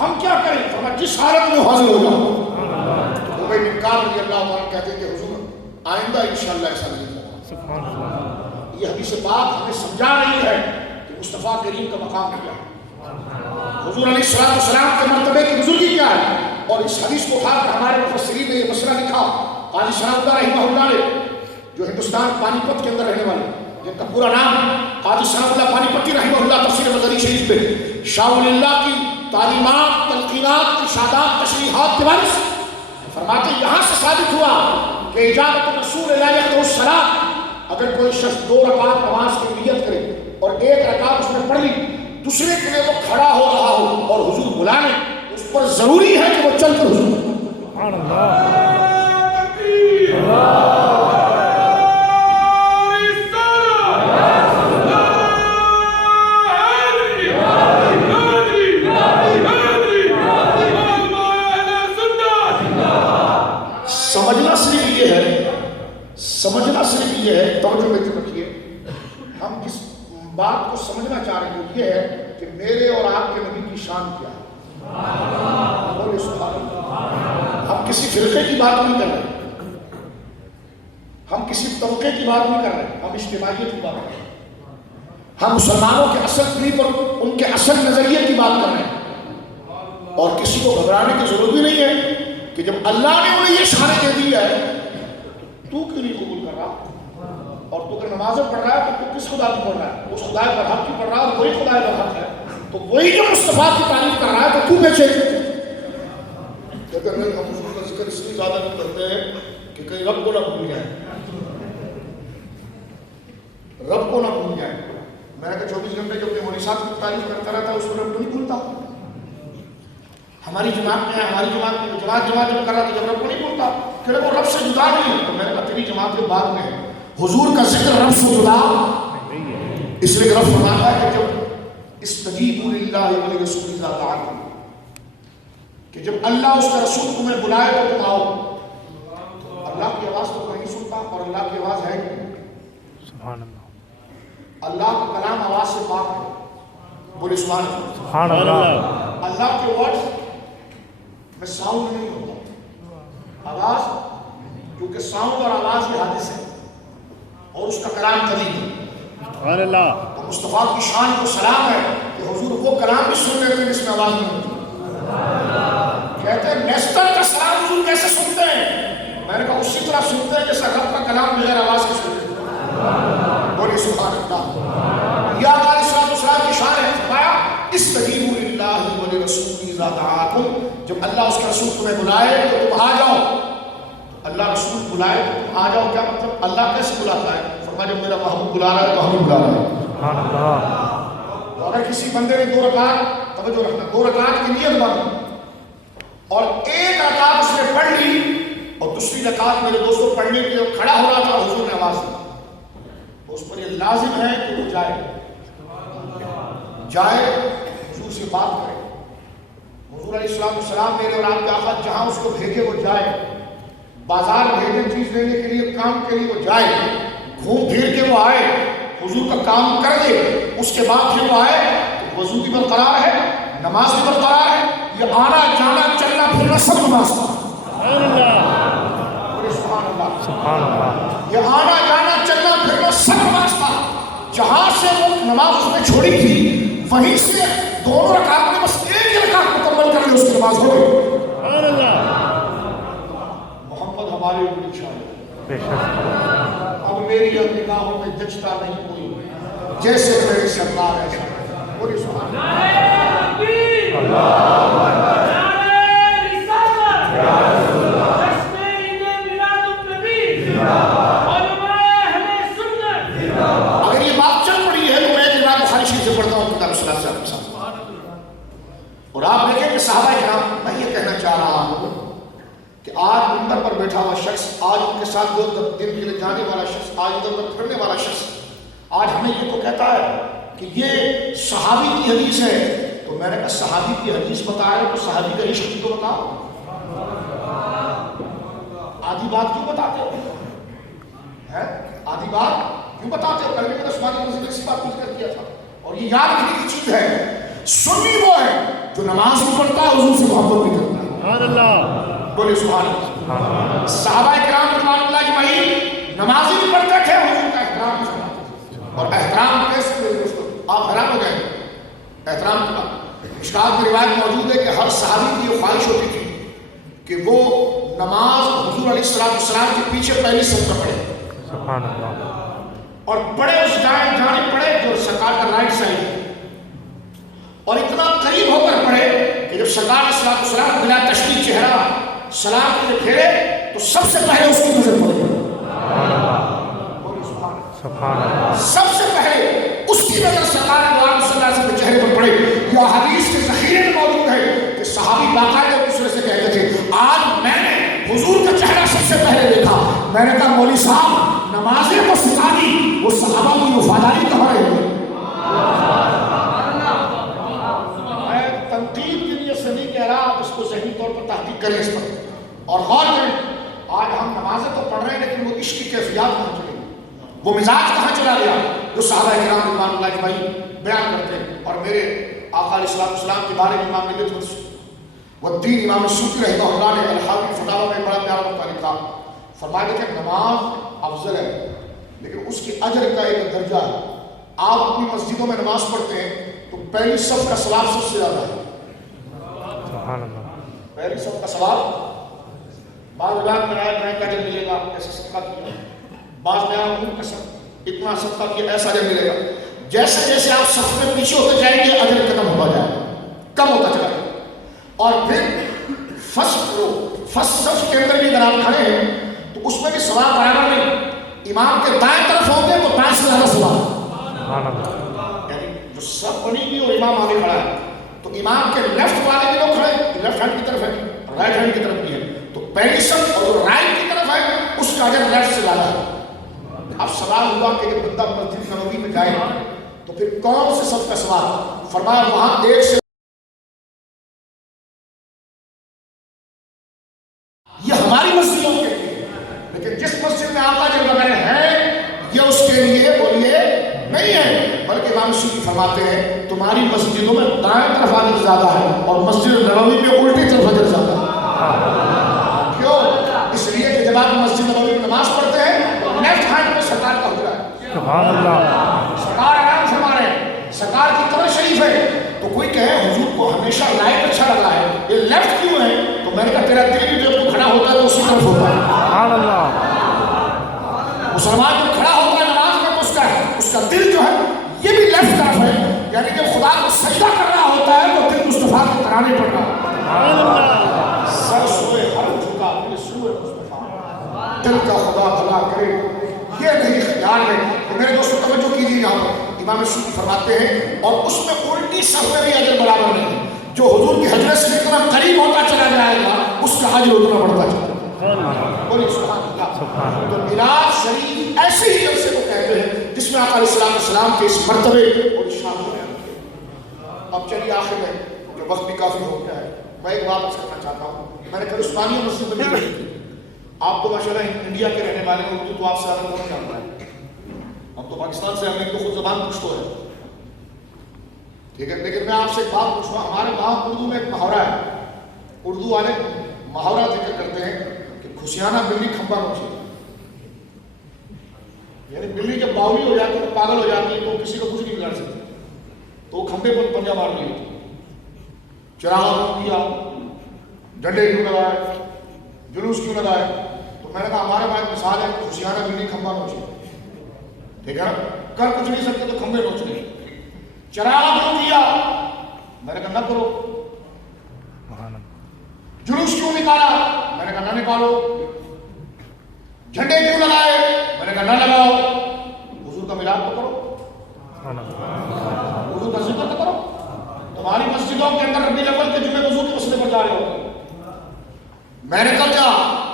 ہم کیا کریں؟ فرمایا جس حالت میں حاضر ہو جاؤ. ابی بن کعب رضی اللہ عنہ کہتے ہیں کہ حضور آئندہ انشاءاللہ ایسا نہیں ہوگا. یہ حدیث پاک ہمیں سمجھا رہی ہے کہ مصطفیٰ کریم کا مقام کیا ہے، حضور علیہ السلام کے مرتبے کی بزرگی کیا ہے. اور اس حدیث کو اٹھا کر ہمارے مفسرین نے یہ مسئلہ لکھا. قاضی ثناء اللہ رحمہ اللہ نے، جو ہندوستان پانی پت کے اندر رہنے والے، جن کا پورا نام قاضی ثناء اللہ پانی پتی رحمہ اللہ، تفسیر مدنی شریف میں شاہ ولی اللہ کی تعلیمات، تلقینات، ارشادات، تشریحات کے بارے سے فرماتے ہیں یہاں سے ثابت ہوا کہ اجابت رسول اللہ علیہ السلام، اگر کوئی شخص 2 رکعت نماز کی نیت کرے اور 1 رکعت اس میں پڑھ لی، دوسرے کے لیے وہ کھڑا ہو رہا ہو اور حضور بلا لیں، اس پر ضروری ہے کہ وہ چل کر حضور. سبحان اللہ. سمجھنا صرف یہ ہے، توجہ میں رکھیے، ہم جس بات کو سمجھنا چاہ رہے ہیں یہ ہے کہ میرے اور آپ کے نبی کی شان کیا ہے. بولے سبحان اللہ. ہم کسی فرقے کی بات نہیں کر رہے، ہم کسی طبقے کی بات نہیں کر رہے، ہم اجتماعیت کی بات کر رہے ہیں. ہم مسلمانوں کے اصل نہیں پر ان کے اصل نظریے کی بات کر رہے ہیں. اور کسی کو گھبرانے کی ضرورت بھی نہیں ہے کہ جب اللہ نے انہیں یہ شانیں دے دی ہے تو کیوں نہیں قبول کر رہا؟ اور تو اگر نمازیں پڑھ رہا ہے تو کس خدا کی پڑھ رہا ہے؟ اس خدا پر حق کی پڑھ رہا ہے اور وہی خدا پر حق ہے، تو وہی جو مصطفیٰ کی تعریف کر رہا ہے تو کیوں بیچے؟ اگر ہم حضور کا ذکر اس لیے زیادہ نہیں کرتے ہیں کہ کہیں رب کو نہ بھول جائیں، رب کو نہ بھول جائیں. میں نے کہا 24 گھنٹے جو اپنے مولی صاحب کی تعریف کرتا رہتا ہے اس کو رب کو نہیں بھولتا. ہماری جماعت میں جماعت جب کر رہا تھا جب رب کو نہیں بھولتا، کہ وہ رب سے جدا نہیں. تو میں نے کہا تیری جماعت کے بعد میں حضور کا ذکر رب سے جدا، اس لیے رب فرماتا ہے کہ جب استجیبوا للہ ولرسولہ اذا دعاکم، کہ جب اللہ اس کا رسول تمہیں بلائے تو تم آؤ. اللہ کی آواز تو کوئی نہیں سنتا، اور اللہ کی آواز ہے سبحان اللہ. اللہ کا کلام آواز سے پاک ہے. بولے سبحان اللہ. سبحان اللہ. اللہ کے ورڈ میں ساؤنڈ نہیں ہوتا، آواز، کیونکہ ساؤنڈ اور آواز یہ حادث ہے اور اس کا کلام قریب ہے. سبحان اللہ. تو مصطفیٰ کی شان کو سلام ہے کہ حضور وہ کلام بھی سن لیتے ہیں جس میں آواز نہیں ہوتی. کہتے ہیں نیستر کا سلام حضور کیسے سنتے ہیں؟ میں نے کہا اسی طرح سنتے ہیں جیسا رب کا کلام بغیر آواز کے سنتے ہیں. بولی سبحان اللہ. یا علیہ السلام کی شان ہے، فرمایا استجیبوا للہ ولرسولہ اذا دعاکم، جب اللہ اس کا رسول تمہیں بلائے تو تم آ جاؤ. اللہ رسول بلائے تو تم آ جاؤ، کیا مطلب؟ اللہ کیسے بلاتا ہے؟ فرمایا جب میرا محبوب بلا رہا ہے تو ہم بھی بلا رہے ہیں. تو اگر کسی بندے نے 2 رکعت، توجہ رکھنا، 2 رکعت کی نیت بند اور 1 رکعت اس نے پڑھ لی اور دوسری رکعت میرے دوستوں پڑھنے کے لیے کھڑا ہو رہا تھا، حضور نے آواز دی، تو اس پر یہ لازم ہے کہ وہ جائے حضور سے بات کرے. حضور علیہ السلام میرے اور آپ کے آقا جہاں اس کو بھیجے وہ جائے. بازار بھیجے چیز لینے کے لیے، کام کے لیے وہ جائے، گھوم پھر کے وہ آئے، حضور کا کام کر دے، اس کے بعد پھر وہ آئے تو وضو بھی برقرار ہے، نماز بھی برقرار ہے. یہ آنا جانا چلنا پھرنا سب نماز تھا. سبحان اللہ. یہ آنا جانا چلنا پھرنا سب نماز تھا. جہاں سے وہ نماز اس نے چھوڑی تھی وہیں سے 2 رکعت میں بس 1 رکعت مکمل کر لی، اس کی نماز ہو گئی. محمد ہمارے بڑی شان ہے. اب میری نگاہوں میں جچتا نہیں کوئی جیسے میرے سرکار ہے. بولیے سبحان اگر یہ بات چل پڑی ہے تو میں ایک بات بخاری شریف سے پڑھتا ہوں کتاب الصلاۃ سے آپ کے ساتھ. اور آپ دیکھیں کہ صحابہ کرام، میں یہ کہنا چاہ رہا ہوں کہ آج منبر پر بیٹھا ہوا شخص، آج ان کے ساتھ 2 دن کے لیے جانے والا شخص، آج ادھر ادھر پھرنے والا شخص، آج ہمیں یہ تو کہتا ہے کہ یہ صحابی کی حدیث ہے. تو میں نے کہا صحابی کی حدیث بتائے تو صحابی کا عشق تو بتاؤ. آدھی بات کیوں بتاتے ہو؟ آدھی بات کیوں بتاتے ہو؟ کل میں نے عثمانی مسجد میں اسی بات کو ذکر کیا تھا. اور یہ یاد رکھنے کی چیز ہے، سنی وہ ہے جو نماز بھی پڑھتا ہے، حضور سے محبت بھی کرتا ہے. بولے سبحان اللہ. صحابہ کرام رضوان اللہ اجمعین نمازی بھی پڑھتے تھے حضور کا احترام کرتے تھے. اور احترام کیسے آپ حیران ہو گئے احترام کا. مشکات میں روایت موجود ہے کہ ہر صحابی کی یہ خواہش ہوتی تھی کہ وہ نماز حضور علیہ السلام کے پیچھے پہلی صف میں پڑھے. سبحان اللہ. اور پڑھے اس جانب پڑھے جو سرکار کا رائٹ سائڈ ہے, اور اتنا قریب ہو کر پڑھے کہ جب سرکار علیہ السلام بلا تشریح چہرہ سلام کے پھیرے تو سب سے پہلے اس کی نظر پڑے. سبحان اللہ. سب سے پہلے اس کی نظر سرکار صلی اللہ علیہ وسلم کے چہرے پر پڑے. یہ حدیث کے ذخیرے میں موجود ہے کہ صحابی باقاعدہ دوسرے سے کہتے تھے آج میں نے حضور کا چہرہ سب سے پہلے دیکھا. میں نے کہا مولوی صاحب نمازیں کو سکھا دی, وہ صحابہ کی وفاداری کہاں رہے گی؟ میں تنقید کے لیے سے نہیں کہہ رہا, آپ اس کو ذہنی طور پر تحقیق کریں اس پر اور غور کریں. آج ہم نمازیں تو پڑھ رہے ہیں لیکن وہ عشق کی کیفیات کہاں چلے گی, وہ مزاج کہاں چلا گیا جو صحابہ کرام رضوان اللہ اجمعین بیان کرتے ہیں. اور میرے آقا علیہ السلام کے بارے میں امام نبوی والدین امام سیوطی رحمہ اللہ نے الحاوی فتاوی میں بڑا پیارا نقطہ لکھا. فرمایا کہ نماز افضل ہے لیکن اس کے اجر کا ایک درجہ ہے. آپ اپنی مسجدوں میں نماز پڑھتے ہیں تو پہلی صف کا ثواب سب سے زیادہ ہے. سبحان اللہ. پہلی صف کا ثواب بعض بات میں آئے کا اجر ملے گا ایسا صدقہ کیا, بعض میں آئے کا اتنا صدقہ کیا ایسا اجر ملے گا. جیسے جیسے آپ صف میں پیچھے ہوتے جائیں گے اجر کم ہوتا جائے گا, کم ہوتا چلا جائے گا. اور پھر فرسٹ صف کے اندر بھی اگر آپ کھڑے ہیں تو اس میں بھی ثواب برابر نہیں. امام کے دائیں طرف ہوں گے تو دائیں سے زیادہ ثواب, یعنی جو صف بنی ہوئی اور امام آگے کھڑا ہے تو امام کے لیفٹ والے بھی لوگ کھڑے, لیفٹ ہینڈ کی طرف ہے رائٹ ہینڈ کی طرف بھی ہے, تو پہلی صف اور جو رائٹ کی طرف ہے اس کا اجر لیفٹ سے زیادہ ہے. اب سوال ہوا کہ جب بندہ مسجد نبوی میں جائے تو پھر کون سے صف کا ثواب؟ فرمایا وہاں ایک سے یہ ہماری مسجدوں کے لیے, لیکن جس مسجد میں آقا جل وغیرہ ہے یہ اس کے لیے بولیے نہیں ہے, بلکہ امام سیوطی فرماتے ہیں تمہاری مسجدوں میں دائیں طرف اجر زیادہ ہے اور مسجد نبوی میں الٹی طرف اجر زیادہ ہے. کیوں؟ اس لیے کہ جب آپ مسجد نبوی میں نماز پڑھتے ہیں لیفٹ ہینڈ میں سرکار کا حجرہ ہے. سبحان اللہ. سرکار آرام فرما رہے ہیں, سرکار کی قبر شریف ہے. تو کوئی کہے حضور کو ہمیشہ رائٹ اچھا لگا ہے, یہ لیفٹ کیوں ہے؟ تو میں نے کہا تیرا دل بھی جب کھڑا ہوتا ہے تو اسی طرف ہوتا ہے. سبحان اللہ. مسلمان جب کھڑا ہوتا ہے نماز میں اس کا دل جو ہے یہ بھی لیفٹ طرف ہے, یعنی جب خدا کو سجدہ کر رہا ہوتا ہے تو دل مصطفیٰ کے ترانے پڑھ رہا ہے. سر سوئے حرم جھکا دل سوئے مصطفیٰ, دل کا خدا بھلا کرے یہ نہیں خیال ہے. میرے دوستوں توجہ کیجیے یہاں پر امام سیوطی فرماتے ہیں اور اس میں الٹی صف میں بھی اجر برابر نہیں ہے. جو حضور کی حجرت سے جتنا قریب ہوتا چلا جائے گا اس کا اجر اتنا بڑھتا چلا جائے گا. بولیے سبحان اللہ. تو میراث شریف ایسے ہی جلسے کو کہتے ہیں جس میں آقا علیہ السلام کے اس مرتبے اور شان کو بیان کیا. اب چلیے آخر میں جو وقت بھی کافی ہو گیا ہے میں ایک بات کرنا چاہتا ہوں. میں نے کل عثمانیہ مسجد میں بھی کی. آپ تو ماشاءاللہ انڈیا کے رہنے والے ہیں, اردو تو آپ سے زیادہ کون جانتا ہے, ہم تو پاکستان سے, ہم ایک تو خود زبان پشتو ہے, ٹھیک ہے, لیکن میں آپ سے ایک بات پوچھوں. ہمارے وہاں اردو میں ایک محاورہ ہے, اردو والے محاورہ ذکر کرتے ہیں کہ کھسیانہ بلی کھمبا نوچی, یعنی بلی جب باولی ہو جاتی ہے پاگل ہو جاتی ہے تو کسی کو کچھ نہیں بگاڑ سکتی, تو وہ کھمبے پر پنجہ مار لی ہوتی. چراغ کیوں دیا, ڈنڈے کیوں لگائے, جلوس کیوں لگائے؟ تو میں نے کہا ہمارے پاس مثال ہے کھسیانہ بلی کھمبا نوچی, ٹھیک ہے نا, کر کچھ نہیں سکتے تو کھمبے نوچ لیں. چراغ کیوں دیا؟ میں نے کہا نہ کرو. جلوس کیوں نکالا؟ میں نے کہا نہ نکالو. جھنڈے کیوں لگائے؟ میں نے کہا نہ لگاؤ. حضور کا میلاد تو کرو, حضور کا ذکر تو کرو. تمہاری مسجدوں کے اندر ربیع الاول کے جمعے حضور کے مسئلے پر جا رہے ہو. میں نے کہا کیا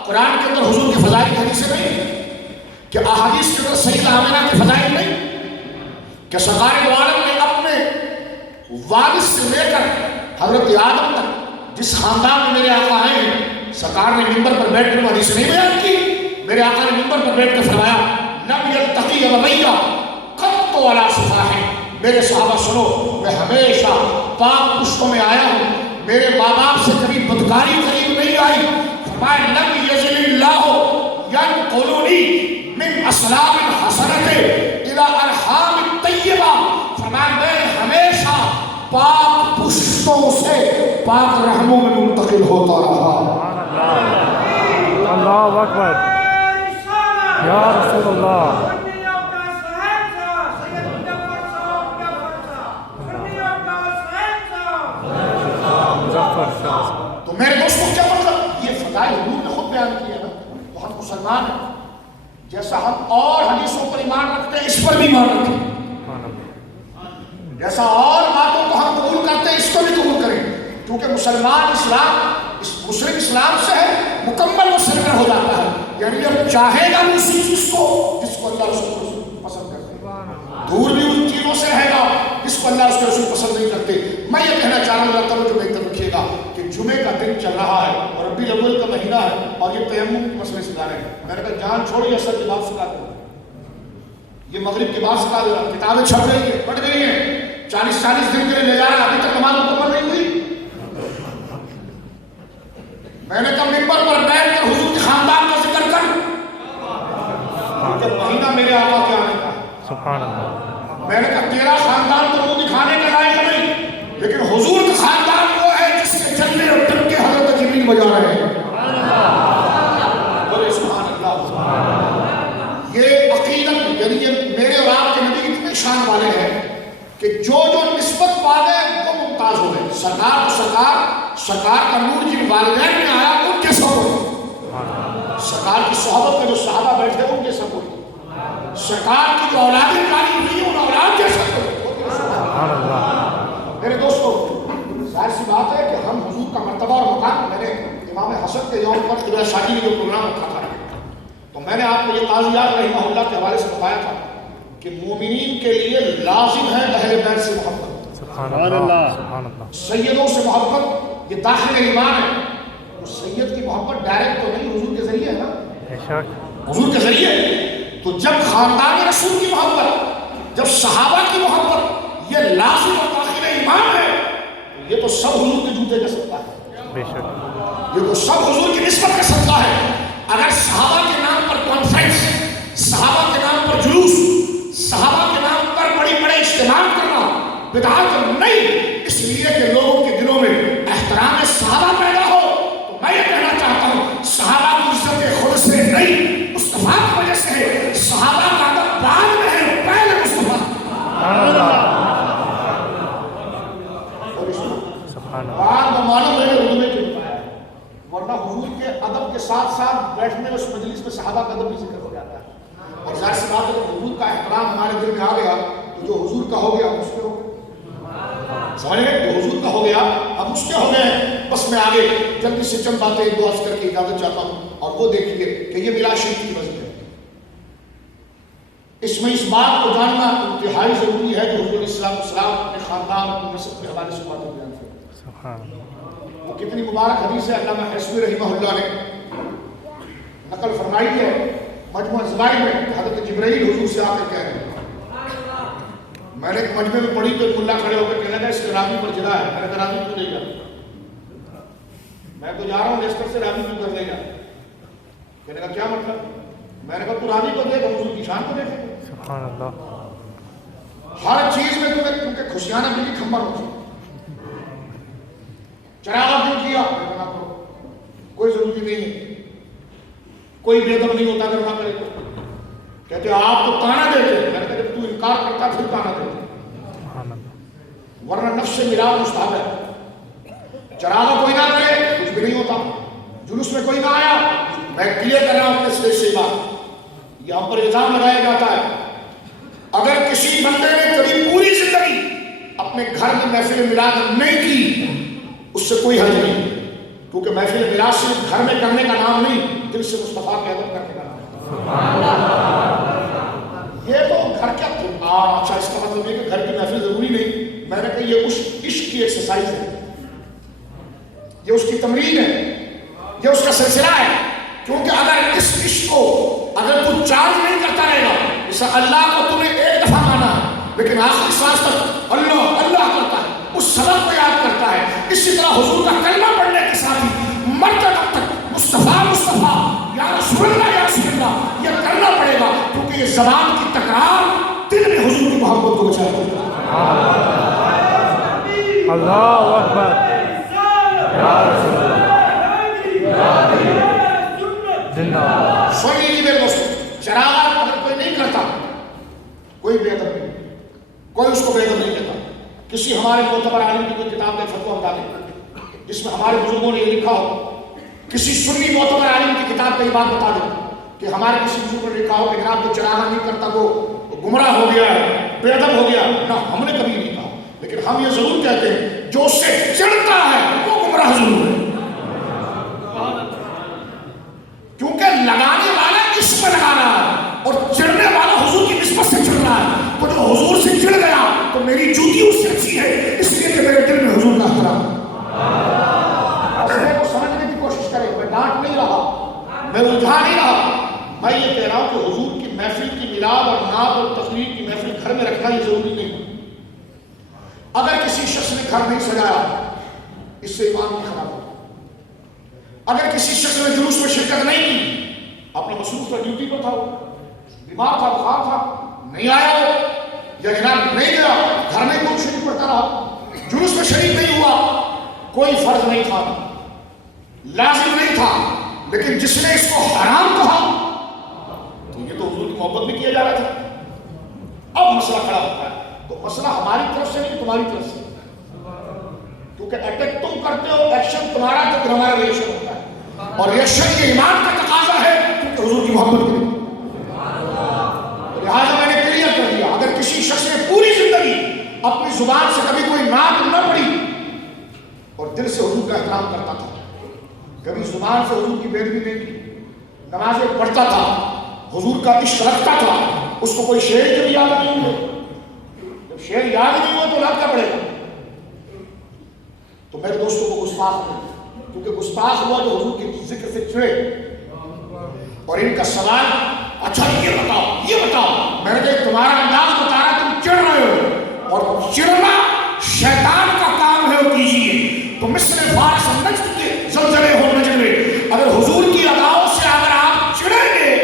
قرآن کے اندر حضور کی فضائل حدیثیں نہیں, کہ احادیث کے اندر سیدہ آمنہ کی فضائل نہیں, کہ سرکار دو عالم نے اپنے والد سے لے کر حضرت آدم تک جس خاندان میں میرے آقا آئے ہیں سرکار نے منبر پر بیٹھ کر حدیث نہیں بیان کی. میرے آقا نے منبر پر بیٹھ کر فرمایا لم یلتقی ابویہ قط ولا صفاح. میرے صحابہ سنو, میں ہمیشہ پاک پشتوں میں آیا ہوں, میرے ماں باپ سے کبھی بدکاری قریب نہیں آئی. فرمایا لم یزل اللہ ینقلنی من من اسلام حسنۃ الی ارحام طیبہ، فرمایا میں ہمیشہ پاک پشتوں سے پاک رحموں میں منتقل ہوتا رہا۔ اللہ اکبر یا رسول اللہ۔ تو میرے دوستوں کیا مطلب؟ یہ فضائل حضور نے خود بیان کیا نا، تو ہم مسلمان ہیں، جیسا ہم اور حدیثوں پر ایمان رکھتے ہیں اس پر بھی ایمان رکھیں، جیسا اور باتوں کو ہم قبول کرتے ہیں اس کو بھی قبول کریں، کیونکہ مسلمان مسلم اسلام سے ہے مکمل مسلمان ہو جاتا ہے، یعنی جب چاہے گا اسی چیز کو جس کو اللہ اس کو پسند کرتے ہیں، دور بھی ان چیزوں سے رہے گا جس کو اللہ اس کے رسول پسند نہیں کرتے۔ میں یہ کہنا چاہ رہا ہوں، اللہ تعالیٰ جو بہتر رکھیے گا کہ جمعے کا دن چل رہا ہے اور ربیع الاول کا مہینہ ہے اور یہ تیمم کے مسئلے سکھا رہے ہیں، میں نے کہا جان چھوڑیے اثر کی بات سکھا دیں، یہ مغرب کی بات سکھا دے رہا، کتابیں چھپ رہی ہیں، پڑھ گئی ہیں، 40 دن کے لیے لے جا رہا ہے، ابھی تک نماز مکمل نہیں ہوئی۔ میں نے کہا ممبر پر بیٹھ کر حضور کے خاندان کا ذکر کر، کیونکہ مہینہ میرے آقا کے آنے کا ہے، سبحان اللہ۔ میں نے کہا تیرا خاندان تو منہ دکھانے کا لائق نہیں، لیکن حضور کا خاندان وہ ہے جس کے چلنے اور ٹرک کے حضرت جبریل بجا رہے ہیں۔ بولے سبحان اللہ۔ یہ عقیدت یعنی یہ میرے اور آپ کے نبی اتنے شان والے ہیں کہ جو نسبت والے وہ ممتاز ہو گئے۔ سرکار کا نور جن والدین میں آیا ان کے سب ہوئی، سرکار کی صحبت میں جو صحابہ بیٹھے ان کے سب ہوئی، سرکار کی جو اولادیں پالی ہوئی ان اولاد کے سب ہوئی۔ میرے دوستو ظاہر سی بات ہے کہ ہم حضور کا مرتبہ اور مقام، میں نے امام حسن کے یوم پر قبلہ شادی میں جو پروگرام رکھا تھا تو میں نے آپ کو یہ قاضیات رحمہ اللہ کے حوالے سے بتایا تھا کہ مومنین کے لیے لازم ہے اہل بیت سے محبت، سبحان اللہ۔ سیدوں سے محبت یہ داخل ایمان ہے۔ تو سید کی محبت ڈائریکٹ تو نہیں، حضور کے ذریعے ہے نا، حضور کے ذریعے۔ تو جب خاندان رسول کی محبت، جب صحابہ کی محبت یہ لازم اور داخل ایمان ہے، یہ تو سب حضور کے جوتے کا صدقہ ہے، یہ تو سب حضور کی نسبت کا صدقہ ہے۔ اگر صحابہ کے نام پر کانفرنس، صحابہ کے نام پر جلوس، صحابہ کے نام پر بڑی بڑے اجتماع کرنا بدعت نہیں، اس لیے کہ لوگوں کے دلوں میں احترام صحابہ پیدا ہو، تو میں یہ کہنا چاہتا ہوں صحابہ کی عزت خود سے نہیں، مصطفیٰ کی وجہ سے ہے۔ صحابہ کا ادب بعد میں ہے، پہلے مصطفیٰ۔ بعد میں معلوم ہے اردو میں کیوں بتایا، ورنہ حضور کے ادب کے ساتھ ساتھ بیٹھنے میں اس مجلس میں صحابہ کا ادب بھی ذکر ہو جاتا ہے، اور ظاہر سی بات ہے کہ حضور کا احترام ہمارے دل میں آ گیا تو جو حضور کا ہو گیا اس کے ہو گیا، سمجھ گئے؟ جو حضور کا ہو گیا اب اس کے ہو گئے ہیں۔ بس میں آگے جلدی سے چند باتیں دو عرض کر کے اجازت چاہتا ہوں، اور وہ دیکھیے کہ یہ میلاد شریف کی وجہ ہے، اس میں اس بات کو جاننا انتہائی ضروری ہے کہ حضور السلام اپنے خاندان اپنے نسب کے حوالے سے باتیں بیان کریں۔ وہ کتنی مبارک حدیث ہے، علامہ حسوی رحمہ اللہ نے نقل فرمائی ہے مجموعہ زوائد میں، حضرت جبرائیل حضور سے آ کر کہہ رہے ہیں، میں نے ایک مجمع میں پڑھی تو ملا کھڑے ہو کر کہنے لگا اس کے راوی پر جدا ہے، میں نے کہا راوی کیوں نہیں جا، میں تو جا رہا ہوں لیسٹر سے، راوی کیوں کر لے جا، کہنے کا کیا مطلب، میں نے کہا تو راوی کو دیکھ حضور کی شان کو دیکھ، سبحان اللہ۔ ہر چیز میں تمہیں کیونکہ خوشیانہ ملی کھمبر ہوتی، چراغ کیوں کیا، کوئی ضروری نہیں ہے، کوئی بے دم نہیں ہوتا اگر نہ کرے تو، کہتے آپ تو تانا دیتے، میں نے کہا جب تو انکار کرتا پھر تانا دیتے، ورنہ نفس سے ملاد مستحب ہے، چراغ کوئی نہ کرے کچھ بھی نہیں ہوتا، جلوس میں کوئی نہ آیا، میں کلیئر کر رہا ہوں اپنے سٹیج سے بات، یہ ہم پر الزام لگایا جاتا ہے، اگر کسی بندے نے کبھی پوری زندگی اپنے گھر میں محفل میلاد نہیں کی اس سے کوئی حل نہیں، کیونکہ محفل میلاد صرف گھر میں کرنے کا نام نہیں، دل سے مصطفیٰ کے ادب کرنے کا نام ہے۔ یہ تو گھر کیا اچھا اس کا مطلب ہے کہ گھر کی محفل ضروری نہیں، میں نے کہا یہ اس عشق کی ایکسرسائز ہے، یہ اس کی تمرین ہے، یہ اس کا سلسلہ ہے، کیونکہ اگر اس عشق کو اگر تو چارج نہیں کرتا رہے گا، جیسا اللہ کو تم نے ایک دفعہ مانا ہے لیکن آخری سانس تک اللہ اللہ کرتا ہے، اس سبق کو یاد کرتا ہے، اسی طرح حضور کا کلمہ پڑھنے کے ساتھ ہی مرتے وقت تک مصطفیٰ مصطفیٰ یا رسول اللہ یا رسول اللہ یہ کرنا پڑے گا، کیونکہ یہ زبان کی تکرار دل میں حضور کی محبت کو بچا دیتا ہے۔ اللہ اکبر، یا رسول اللہ، زندہ باد۔ سن لیجیے میرے دوستو، شرارت اگر کوئی نہیں کرتا، کوئی بے ادب نہیں، کوئی اس کو بے ادب نہیں کہتا۔ کسی ہمارے معتبر عالم کی کوئی کتاب میں فتویٰ بتا دے جس میں ہمارے بزرگوں نے یہ لکھا ہو، کسی سنی معتبر عالم کی کتاب میں یہ بات بتا دے کہ ہمارے کسی بزرگ نے لکھا ہو کہ جناب جو چراغا نہیں کرتا وہ گمراہ ہو گیا ہے، بے ادب ہو گیا، نہ ہم نے کبھی نہیں کہا، لیکن ہم یہ ضرور کہتے ہیں جو اس سے چڑھتا ہے وہ گمراہ ضرور ہے، کیونکہ لگانے والا اس میں لگا رہا ہے اور چڑھنے والا حضور کی نسبت سے چڑھ رہا ہے۔ تو جو حضور سے چڑھ گیا تو میری جوتی اس سے اچھی ہے، اس لیے کہ میرے دل میں حضور کا احترام ہے۔ مسئلے کو سمجھنے کی کوشش کریں، میں ڈانٹ نہیں رہا، میں الجھا نہیں رہا، میں یہ کہہ رہا ہوں کہ حضور کی محفل کی میلاد اور نعت اور تقریر کی محفل گھر میں رکھنا یہ ضروری نہیں۔ اگر کسی شخص نے گھر نہیں سجایا اس سے ایمان نہیں خراب ہوتا۔ اگر کسی شخص نے جلوس میں شرکت نہیں کی، اپنے مصروف کا ڈیوٹی پر تھا، بیمار تھا، بخار تھا، نہیں آیا وہ، یا جناب نہیں گیا، گھر میں کوئی شریک پڑتا رہا، جلوس میں شریک نہیں ہوا، کوئی فرض نہیں تھا، لازم نہیں تھا، لیکن جس نے اس کو حرام کہا تو یہ تو حضور کی محبت بھی کیا جا رہا تھا۔ اب مسئلہ کھڑا ہوتا ہے، تو مسئلہ ہماری طرف سے نہیں، تمہاری طرف سے، کیونکہ اٹیک تم کرتے ہو، ایکشن تمہارا تو پھر ہمارا ریئیکشن ہوتا ہے، اور ریئیکشن یہ ایمان کا تقاضا ہے کیونکہ حضور کی محبت کی۔ لہٰذا میں نے کلیئر کر دیا، اگر کسی شخص نے پوری زندگی اپنی زبان سے کبھی کوئی نعت نہ پڑھی اور دل سے حضور کا احترام کرتا تھا، کبھی زبان سے حضور کی بے ادبی نہیں کی، نمازیں پڑھتا تھا، حضور کا عشق رکھتا تھا، اس کو کوئی شعر جب یاد نہیں ہوئے، جب شعر یاد نہیں ہوئے تو لگ کیا پڑے گا؟ تو میرے دوستوں کو گستاخ نہیں، کیونکہ گستاخ ہوا جو حضور کے ذکر سے چڑھے۔ اور ان کا سوال، اچھا یہ بتاؤ، میں نے کہا تمہارا انداز بتا رہا تم چڑھ رہے ہو، اور چڑھنا شیطان کا کام ہے، وہ کیجیے تو مثل فارس نجد کے زلزلے ہو نجد میں، اگر حضور کی اداؤں سے اگر آپ چڑھیں گے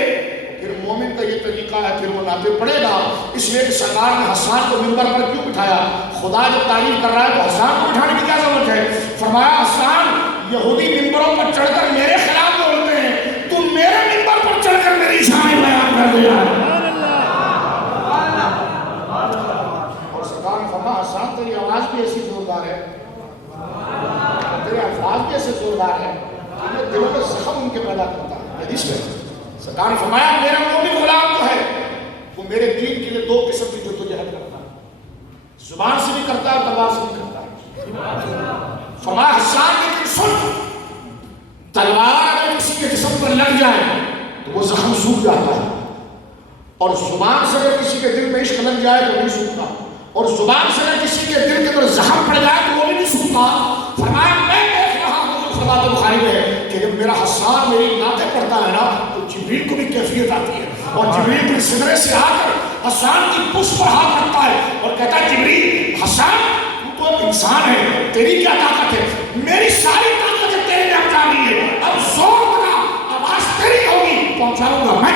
پھر مومن کا یہ طریقہ ہے، پھر وہ ناطے پڑے گا۔ اس لیے کہ سرکار نے حسان کو منبر پر کیوں بٹھایا؟ خدا جب تعریف کر رہا ہے تو حسان کو بٹھانے کی کیا ضرورت ہے؟ فرمایا حسان یہودی منبروں پر چڑھ کر میرے خلاف بولتے ہیں، تم میرے منبر پر چڑھ کر میری شان بیان کر دیا۔ اور سرکار نے فرمایا حسان تیری آواز بھی ایسی زوردار ہے، تیرے الفاظ بھی ایسے زوردار ہے، دلوں میں زخم ان کے پیدا کرتا ہے۔ حدیث میں سرکار نے فرمایا میرا مومن غلام جو ہے وہ میرے دین کے لیے دو قسم کی جدوجہد کرتا ہے، زبان سے بھی کرتا ہے، تلوار سے بھی کرتا ہے۔ فرمایا حسان لیکن سن، تلوار اگر کسی کے جسم پر لگ جائے تو وہ زخم سوکھ جاتا ہے، اور زبان سے اگر کسی کے دل میں عشق لگ جائے تو نہیں سوکھتا، اور زبان سے اگر کسی کے دل کے اندر زخم پڑ جائے تو وہ بھی نہیں سوکھتا۔ فرمایا میں دیکھ رہا ہوں جو فرماتے بخاری میں ہے کہ جب میرا حسان میری نعتیں پڑھتا ہے نا تو جبریل کو بھی کیفیت آتی ہے، اور جبریل اپنے سدرے سے آ کر حسان کی پشت پر ہاتھ رکھتا ہے اور کہتا ہے جبریل حسان تو اب انسان ہے، تیری کیا طاقت ہے؟ میری ساری طاقت تیرے میں آ جانی ہے، اب زور بنا، آواز تیری ہوگی، پہنچاؤں گا میں۔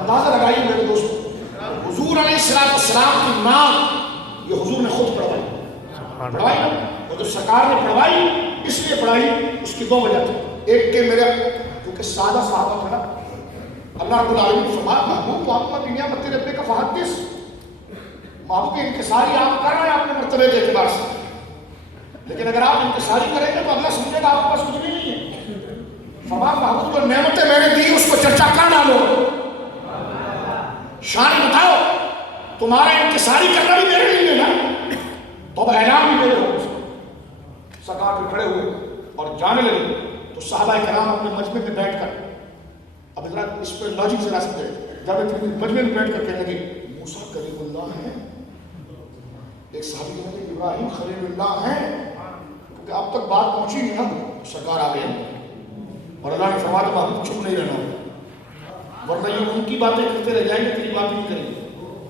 اندازہ لگائیے میرے دوستو، حضور علیہ السلام کی نعت یہ حضور نے خود پڑھوائی، اور جب سرکار نے پڑھوائی اس لیے پڑھائی، اس کی دو وجہ تھی۔ ایک کہ میرے کیونکہ سادہ صحابہ تھا نا، اللہ رب العالمین فرمایا محبوب تو آپ کا دنیا میں تیرے رب کا فحدث، محبوب کی انکساری آپ کر رہے ہیں اپنے مرتبے کے اعتبار سے، لیکن اگر آپ انکساری کریں گے تو اللہ سمجھے گا آپ کے پاس کچھ بھی نہیں ہے۔ فرمایا محبوب جو نعمتیں میں نے دی اس کو چرچا کر ڈالو، شان بتاؤ، تمہارا انکساری کرنا بھی میرے لیے نا، تو اب اعلان بھی میرے ہو۔ سرکار پہ کھڑے ہوئے اور جانے لگے تو صحابہ کرام اپنے مجمع میں بیٹھ کر، اب ذرا اس پہ لاجک ذرا سمجھے، جب اتنی مجمع میں بیٹھ کر کہنے لگے موسیٰ کلیم اللہ ہے، ایک صحابی کہنے لگے ابراہیم خلیل اللہ ہے، کیونکہ اب تک بات پہنچی نہیں نا، سرکار آ گئے اور اللہ نے فرمایا محبوب چپ نہیں رہنا، ورنہ یہ ان کی باتیں کرتے رہ جائیں گے، تیری بات نہیں کریں گے،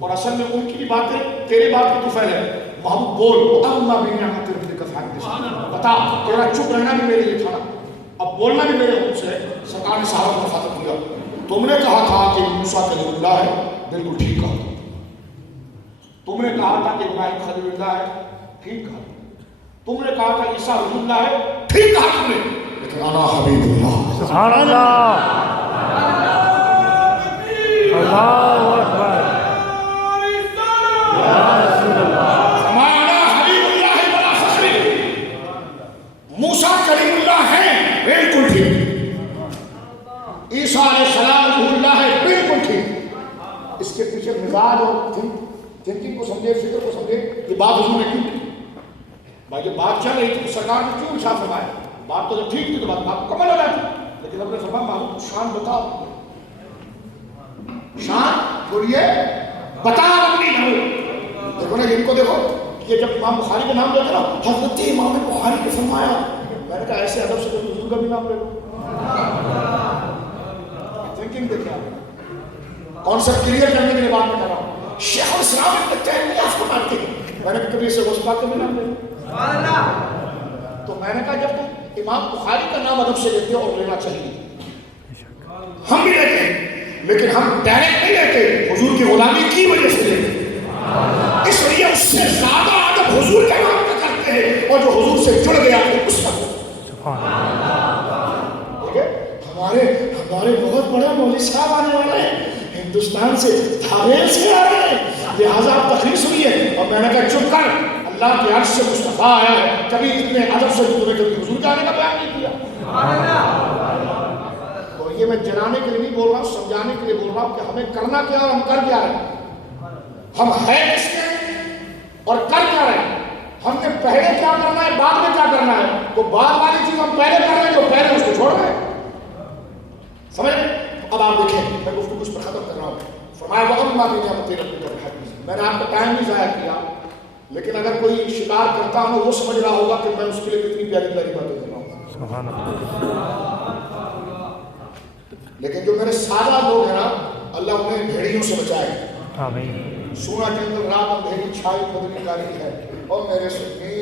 اور اصل میں ان کی باتیں تیرے بات کی طفیل ہے۔ محبوب بول، اما بنعمت ربک فحدث، بتا، تیرا چپ رہنا بھی میرے لیے تھا، اب بولنا بھی میرے حکم سے ہے۔ سرکار نے صحابہ کو خاطب کیا، تم نے کہا تھا کہ موسیٰ کلیم اللہ ہے، بالکل ٹھیک کہا، تم نے کہا تھا کہ ابراہیم خلیل اللہ ہے، ٹھیک کہا، تم نے کہا تھا عیسیٰ روح اللہ ہے، ٹھیک کہا تم نے، لیکن انا حبیب اللہ، سبحان اللہ، اللہ اکبر، یا رسول اللہ، انا حبیب اللہ بلا فخر، موسیٰ کلیم اللہ ہے، بالکل ٹھیک، عیسیٰ علیہ السلام روح اللہ ہے، بالکل ٹھیک۔ اس کے پیچھے مزاج اور تھنکنگ کو سمجھے، فکر کو سمجھے، یہ بات حضور نے کیوں کی؟ بھائی جب بات چل رہی تھی تو سرکار نے کیوں ارشاد فرمایا؟ بات تو جب ٹھیک تھی تو بات مکمل ہو جاتی، لیکن اپنے فرمایا معلوم شان بتاؤ، شان بولیے بتاؤ اپنی نام۔ دیکھو نا ان کو دیکھو، یہ جب امام بخاری کا نام لیتے نا، حضرت امام بخاری نے فرمایا، میں نے کہا ایسے ادب سے حضور کا بھی نام لے لو، تھنکنگ دیکھیں کانسیپٹ کلیئر کرنے کے لیے بات میں کر رہا ہوں۔ شیخ الاسلام ابن تیمیہ فرماتے ہیں، میں نے کبھی اسے غوث پاک کا بھی نام لے لیا، تو میں نے کہا جب تم امام بخاری کا نام ادب سے لیتے ہو اور لینا چاہیے، ہم بھی لیتے ہیں، لیکن ہم ڈائریکٹ نہیں لیتے، حضور کی غلامی کی وجہ سے لیتے ہیں، اس لیے اس سے زیادہ ادب حضور کے نام کا کرتے ہیں، اور جو حضور سے جڑ گیا اس کا ہمارے بہت بڑے مولوی صاحب آنے والے ہیں ہندوستان سے، دھاریل سے آ رہے ہیں، لہٰذا آپ تقریر سنیے، اور میں نے کہا چپ کر، اللہ کے عرش سے مصطفیٰ آیا ہے، کبھی اتنے ادب سے تمہیں کبھی حضور کے آنے کا بیان نہیں کیا۔ اور یہ میں جنانے کے لیے نہیں بول رہا ہوں، سمجھانے کے لیے بول رہا ہوں کہ ہمیں کرنا کیا اور ہم کر کیا رہے ہیں، ہم ہیں کس کے اور کر کیا رہے ہیں، ہم نے پہلے کیا کرنا ہے بعد میں کیا کرنا ہے، تو بعد والی چیز ہم پہلے کر رہے ہیں، جو پہلے اس کو چھوڑ رہے ہیں، سمجھ رہے؟ اب آپ دیکھیں میں گفتگو اس پر ختم کر رہا ہوں، فرمایا وَأَمَّا بِنِعْمَتِ رَبِّكَ فَحَدِّثْ، میں نے آپ کا ٹائم نہیں ضائع کیا، لیکن اگر کوئی شکار کرتا ہوں وہ سمجھ رہا ہوگا کہ میں اس کے لیے کتنی پیاری پیاری باتیں کر رہا ہوں، لیکن جو میرے سادہ لوگ ہیں نا، اللہ انہیں بھیڑیوں سے بچائے، آمین، سونا جنگل رات اندھیری چھائی بدلی کاری ہے، اور میرے سنی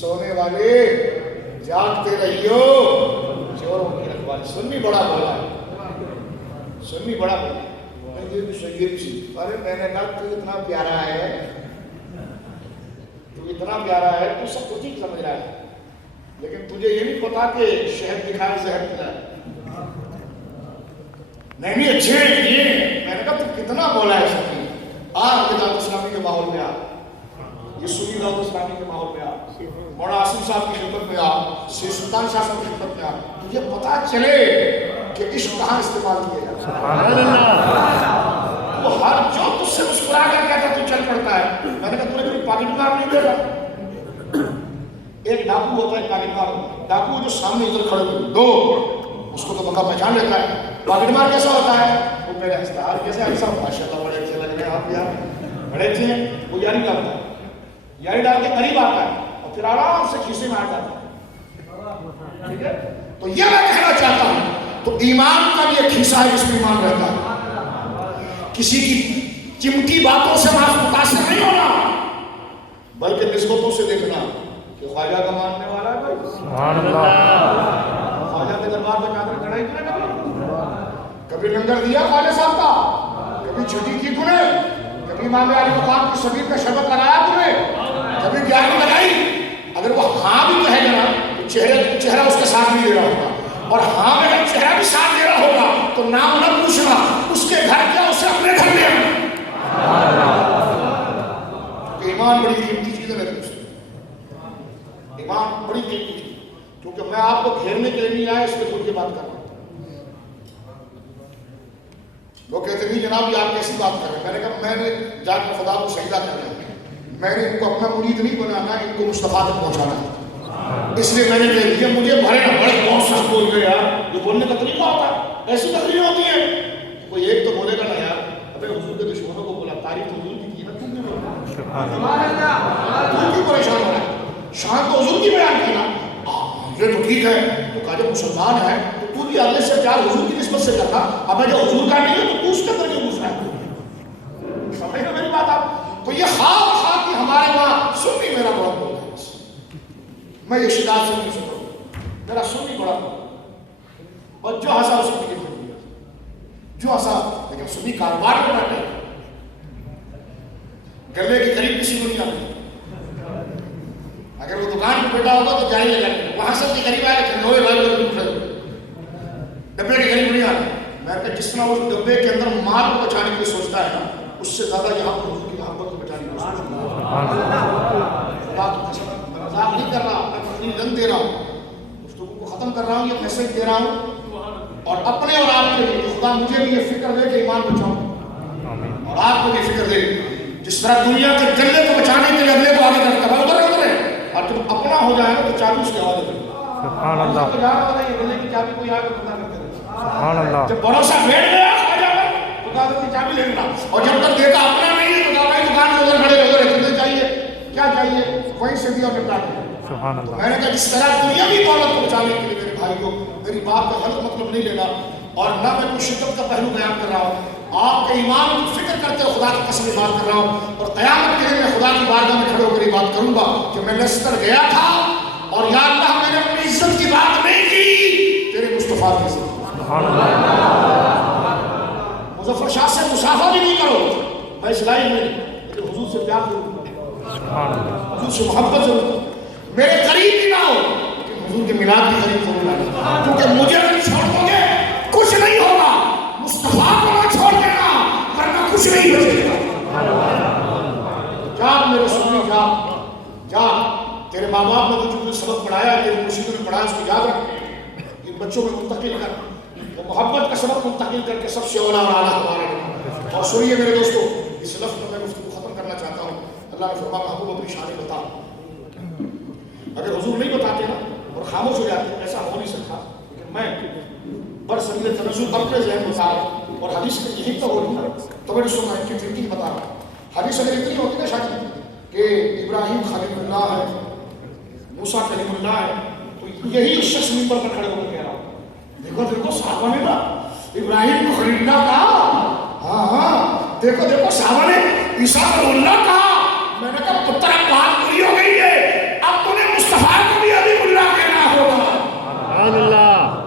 سونے والے جاگتے رہیو، چوروں کی رکھوالی، سنی بڑا بولا ہے، سنی بڑا بولا، میں یہ بھی شہید تھی، ارے میں نے کہا تو اتنا پیارا ہے، تو اتنا پیارا ہے، تو سب کچھ ہی سمجھ رہا ہے، لیکن تجھے یہ نہیں پتا کہ شہد دکھائے زہر کھلائے، نہیں اچھے یہ، میں نے کہا تو کتنا بولا ہے سنی، آج دعوت اسلامی کے ماحول میں آ، یہ سنی دعوت اسلامی کے ماحول میں آ، مولانا عاصم صاحب کی خدمت میں آ، سید سلطان شاہ صاحب کی خدمت میں آ، تجھے پتا چلے کہ عشق کہاں استعمال کیا جاتا ہے، سبحان اللہ، وہ ہر جو تجھ سے مسکرا کر کہتا تو چل پڑتا ہے، میں نے کہا تمہیں کبھی پاکٹ مار نہیں دے گا، ایک ڈاکو ہوتا ہے پاکٹ مار، ڈاکو جو سامنے ادھر کھڑے ہوئے دو، اس کو تو بندہ پہچان لیتا ہے، پاکٹ مار کیسا ہوتا ہے، وہ میرے ہنستا ہے، کیسے ایسا ماشاءاللہ بڑے اچھے لگ رہے ہیں آپ یار، بڑے اچھے ہیں، وہ یاری ڈالتا ہے، یاری ڈال کے قریب آتا ہے اور پھر آرام سے کھیسے میں آ جاتا ہے، ٹھیک ہے؟ تو یہ میں کہنا چاہتا ہوں، تو ایمان کا یہ کھیسا ہے جس میں ایمان رہتا ہے، کسی کی چمٹی باتوں سے متاثر نہیں ہونا، بلکہ نسبتوں سے دیکھنا کہ خواجہ کا ماننے والا ہے بھائی، سبحان اللہ، خواجہ کے دربار میں چادر چڑھائی تھی نا، کبھی لنگر دیا خواجہ صاحب کا، کبھی چھٹی کی تو نے، کبھی امام علی مقام کی شبیر کا شربت لگایا تو نے، کبھی گیاری لگائی، اگر وہ ہاں بھی کہے گا نا تو چہرہ اس کے ساتھ نہیں دے رہا ہوگا، اور ہاں میں اگر چہرہ بھی ساتھ دے رہا ہوگا تو نام نہ پوچھنا، اس کے گھر کیا اسے اپنے گھر لے آنا، ایمان بڑی قیمتی چیز ہے میرے دوست، ایمان بڑی قیمتی چیز، کیونکہ میں آپ کو گھیرنے کے لیے نہیں آیا، اس لیے خود کی بات کر رہا ہوں، لوگ کہتے ہیں جناب یہ آپ کیسی بات کر رہے ہیں، میں نے کہا میں نے جا کر خدا کو سجدہ کرنا ہے، میں نے ان کو اپنا مرید نہیں بنانا، ان کو مصطفیٰ تک پہنچانا ہے، اس لیے میں نے کہہ دیا مجھے بھرے نہ بڑے بہت سخت بول گئے یار، یہ بولنے کا طریقہ ہوتا ہے، ایسی تقریر ہوتی ہے، کوئی ایک تو بولے گا نا یار، ابے حضور کے دشمنوں کو بولا، تاریخ حضور کی کی نا، تم کیوں بولا، تم کیوں پریشان ہو رہا ہے، شان تو حضور کی بیان کی نا، یہ تو ٹھیک ہے، تو کہا جب مسلمان ہے تو تو بھی اگلے سے پیار حضور کی نسبت سے کرنا، اب میں جو حضور کا نہیں ہے تو تو اس کے اندر کیوں گھس رہا ہے، سمجھ رہے میری بات آپ، تو یہ خواب کہ ہمارے وہاں سنی میرا بڑا بول رہا ہے، میں یہ شداد سے نہیں سن رہا ہوں، میرا سنی بڑا بول، اور جو ہنسا اسی کی کر دیا، جو ہنسا، لیکن سنی کاروبار میں بیٹھے گلے کے قریب کسی کو نہیں آتی. اگر وہ دکان پہ بیٹھا ہوگا تو جاری لگا دیں، وہاں سب کے قریب آئے کہ نوے بھائی ڈبے کے قریب نہیں آتے. میں کہا جس طرح اس ڈبے کے اندر مال کو بچانے کے لیے سوچتا ہے نا، اس سے زیادہ یہاں پر حضور کی محبت کو بچانے کے لیے سوچتا ہے. خدا کی قسم میں مذاق نہیں کر رہا، میں اپنی رنگ دے رہا ہوں، گفتگو کو ختم کر رہا ہوں، یہ میسج دے رہا ہوں اور اپنے اور آپ کے لیے. خدا مجھے بھی یہ فکر دے کہ ایمان بچاؤں اور آپ کو بھی فکر دے. جس طرح دنیا کے گلے کو بچانے کے لیے اگلے کو آگے کرتا ہے ادھر ادھر ہے، اور جب اپنا ہو جائے گا تو چابی اس کے حوالے کرے. سبحان اللہ. گلے کی چابی کوئی آگے پتا کرتے رہے. سبحان اللہ. جب بھروسہ بیٹھ گیا خواجہ پر تو دادت کی چابی لے لینا، اور جب تک دیکھا اپنا نہیں ہے تو بھائی دکان میں ادھر کھڑے ادھر کتنے چاہیے کیا چاہیے وہیں سے دیا نپٹا کے. سبحان اللہ. میں نے کہا جس طرح دنیا کی دولت کو بچانے کے لیے میرے بھائی کو میری بات کا غلط مطلب نہیں لینا، اور نہ میں کوئی شدت کا پہلو بیان کر رہا ہوں. آپ کے ایمان کی فکر کرتے ہوئے خدا کی قسم کی بات کر رہا ہوں، اور قیامت کے دن میں خدا کی بارگاہ میں کھڑے ہو کر یہ بات کروں گا کہ میں لیسٹر گیا تھا اور یا اللہ میں نے اپنی عزت کی بات نہیں کی، تیرے مصطفیٰ کی عزت. سبحان اللہ. مظفر شاہ سے مسافہ بھی نہیں کرو، میں اس لائن میں لیکن حضور سے پیار ضرور کرو، سبحان اللہ. حضور سے محبت ضرور کرو. میرے قریب بھی نہ ہو لیکن حضور کے میلاد کے قریب ضرور آنا، کیونکہ مجھے اگر چھوڑ دو گے کچھ نہیں ہوگا. مصطفیٰ کو نہ چھوڑ دینا ورنہ کچھ نہیں بچے گا. جا میرے سنی جا جا، تیرے ماں باپ نے جو سبق پڑھایا ہے، تیرے مرشدوں نے پڑھایا اس کو یاد رکھ، ان بچوں میں منتقل کر، وہ محبت کا سبق منتقل کر کے سب سے اولا اور اعلیٰ ہمارے. اور سنیے میرے دوستو، اس لفظ میں گفتگو ختم کرنا چاہتا ہوں. اللہ نے فرمایا محبوب اپنی شان بتا. اگر حضور نہیں بتاتے نا اور خاموش ہو جاتے ایسا ہو نہیں سکتا، لیکن میں برصغیر تنزل اپنے ذہن بتا رہا ہوں اور حدیث میں یہی تو ہو رہی ہے تو میں نے سنا ان کی تھنکنگ بتا رہا ہوں. حدیث اگر اتنی ہوتی نا شاید کہ ابراہیم خلیل اللہ ہے، موسیٰ کلیم اللہ ہے، تو یہی شخص منبر پر کھڑے ہو کر کہہ رہا ہوں دیکھو دیکھو صحابہ نے نا ابراہیم کو خلیل اللہ کہا، ہاں ہاں دیکھو دیکھو صحابہ نے عیسیٰ کلیم اللہ کہا. میں نے کہا پتر اب بات پوری ہو گئی ہے، اب تمہیں مصطفیٰ کو بھی حبیب اللہ کہنا ہوگا. سبحان اللہ.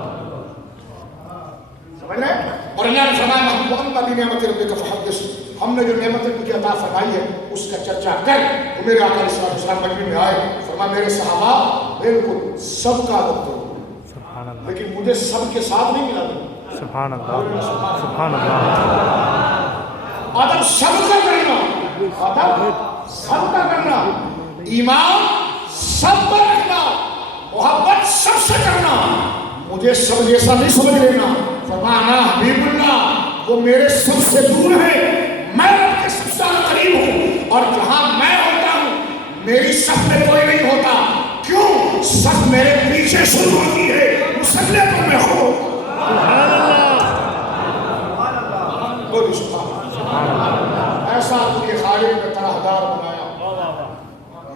سمجھ رہے؟ اور اللہ نے فرمایا محبوب اما بنعمت ربک فحدث، ہم نے جو نعمتیں تجھے عطا فرمائی ہے اس کا چرچا کر. تو میرے آقا علیہ السلام مجمع میں آئے، فرمایا میرے صحابہ بالکل سب کا ادب کرو، سبحان اللہ. لیکن مجھے سب کے ساتھ نہیں ملا دو. سبحان اللہ. سبحان اللہ. ادب سب کا کرنا، ادب سب کا کرنا، ایمان سب پر رکھنا، محبت سب سے کرنا. مجھے سب جیسا نہیں سمجھ لینا. فرمانا حبیب اللہ وہ میرے سب سے دور ہے، میں ان کے سب سے قریب ہوں، اور جہاں میں ہوتا ہوں میری صف میں کوئی نہیں ہوتا. کیوں؟ صف میرے پیچھے شروع ہوتی ہے، مسلح پر میں ہوں. بولو سبحان اللہ. ایسا تجھے خالق نے طرحدار بنایا،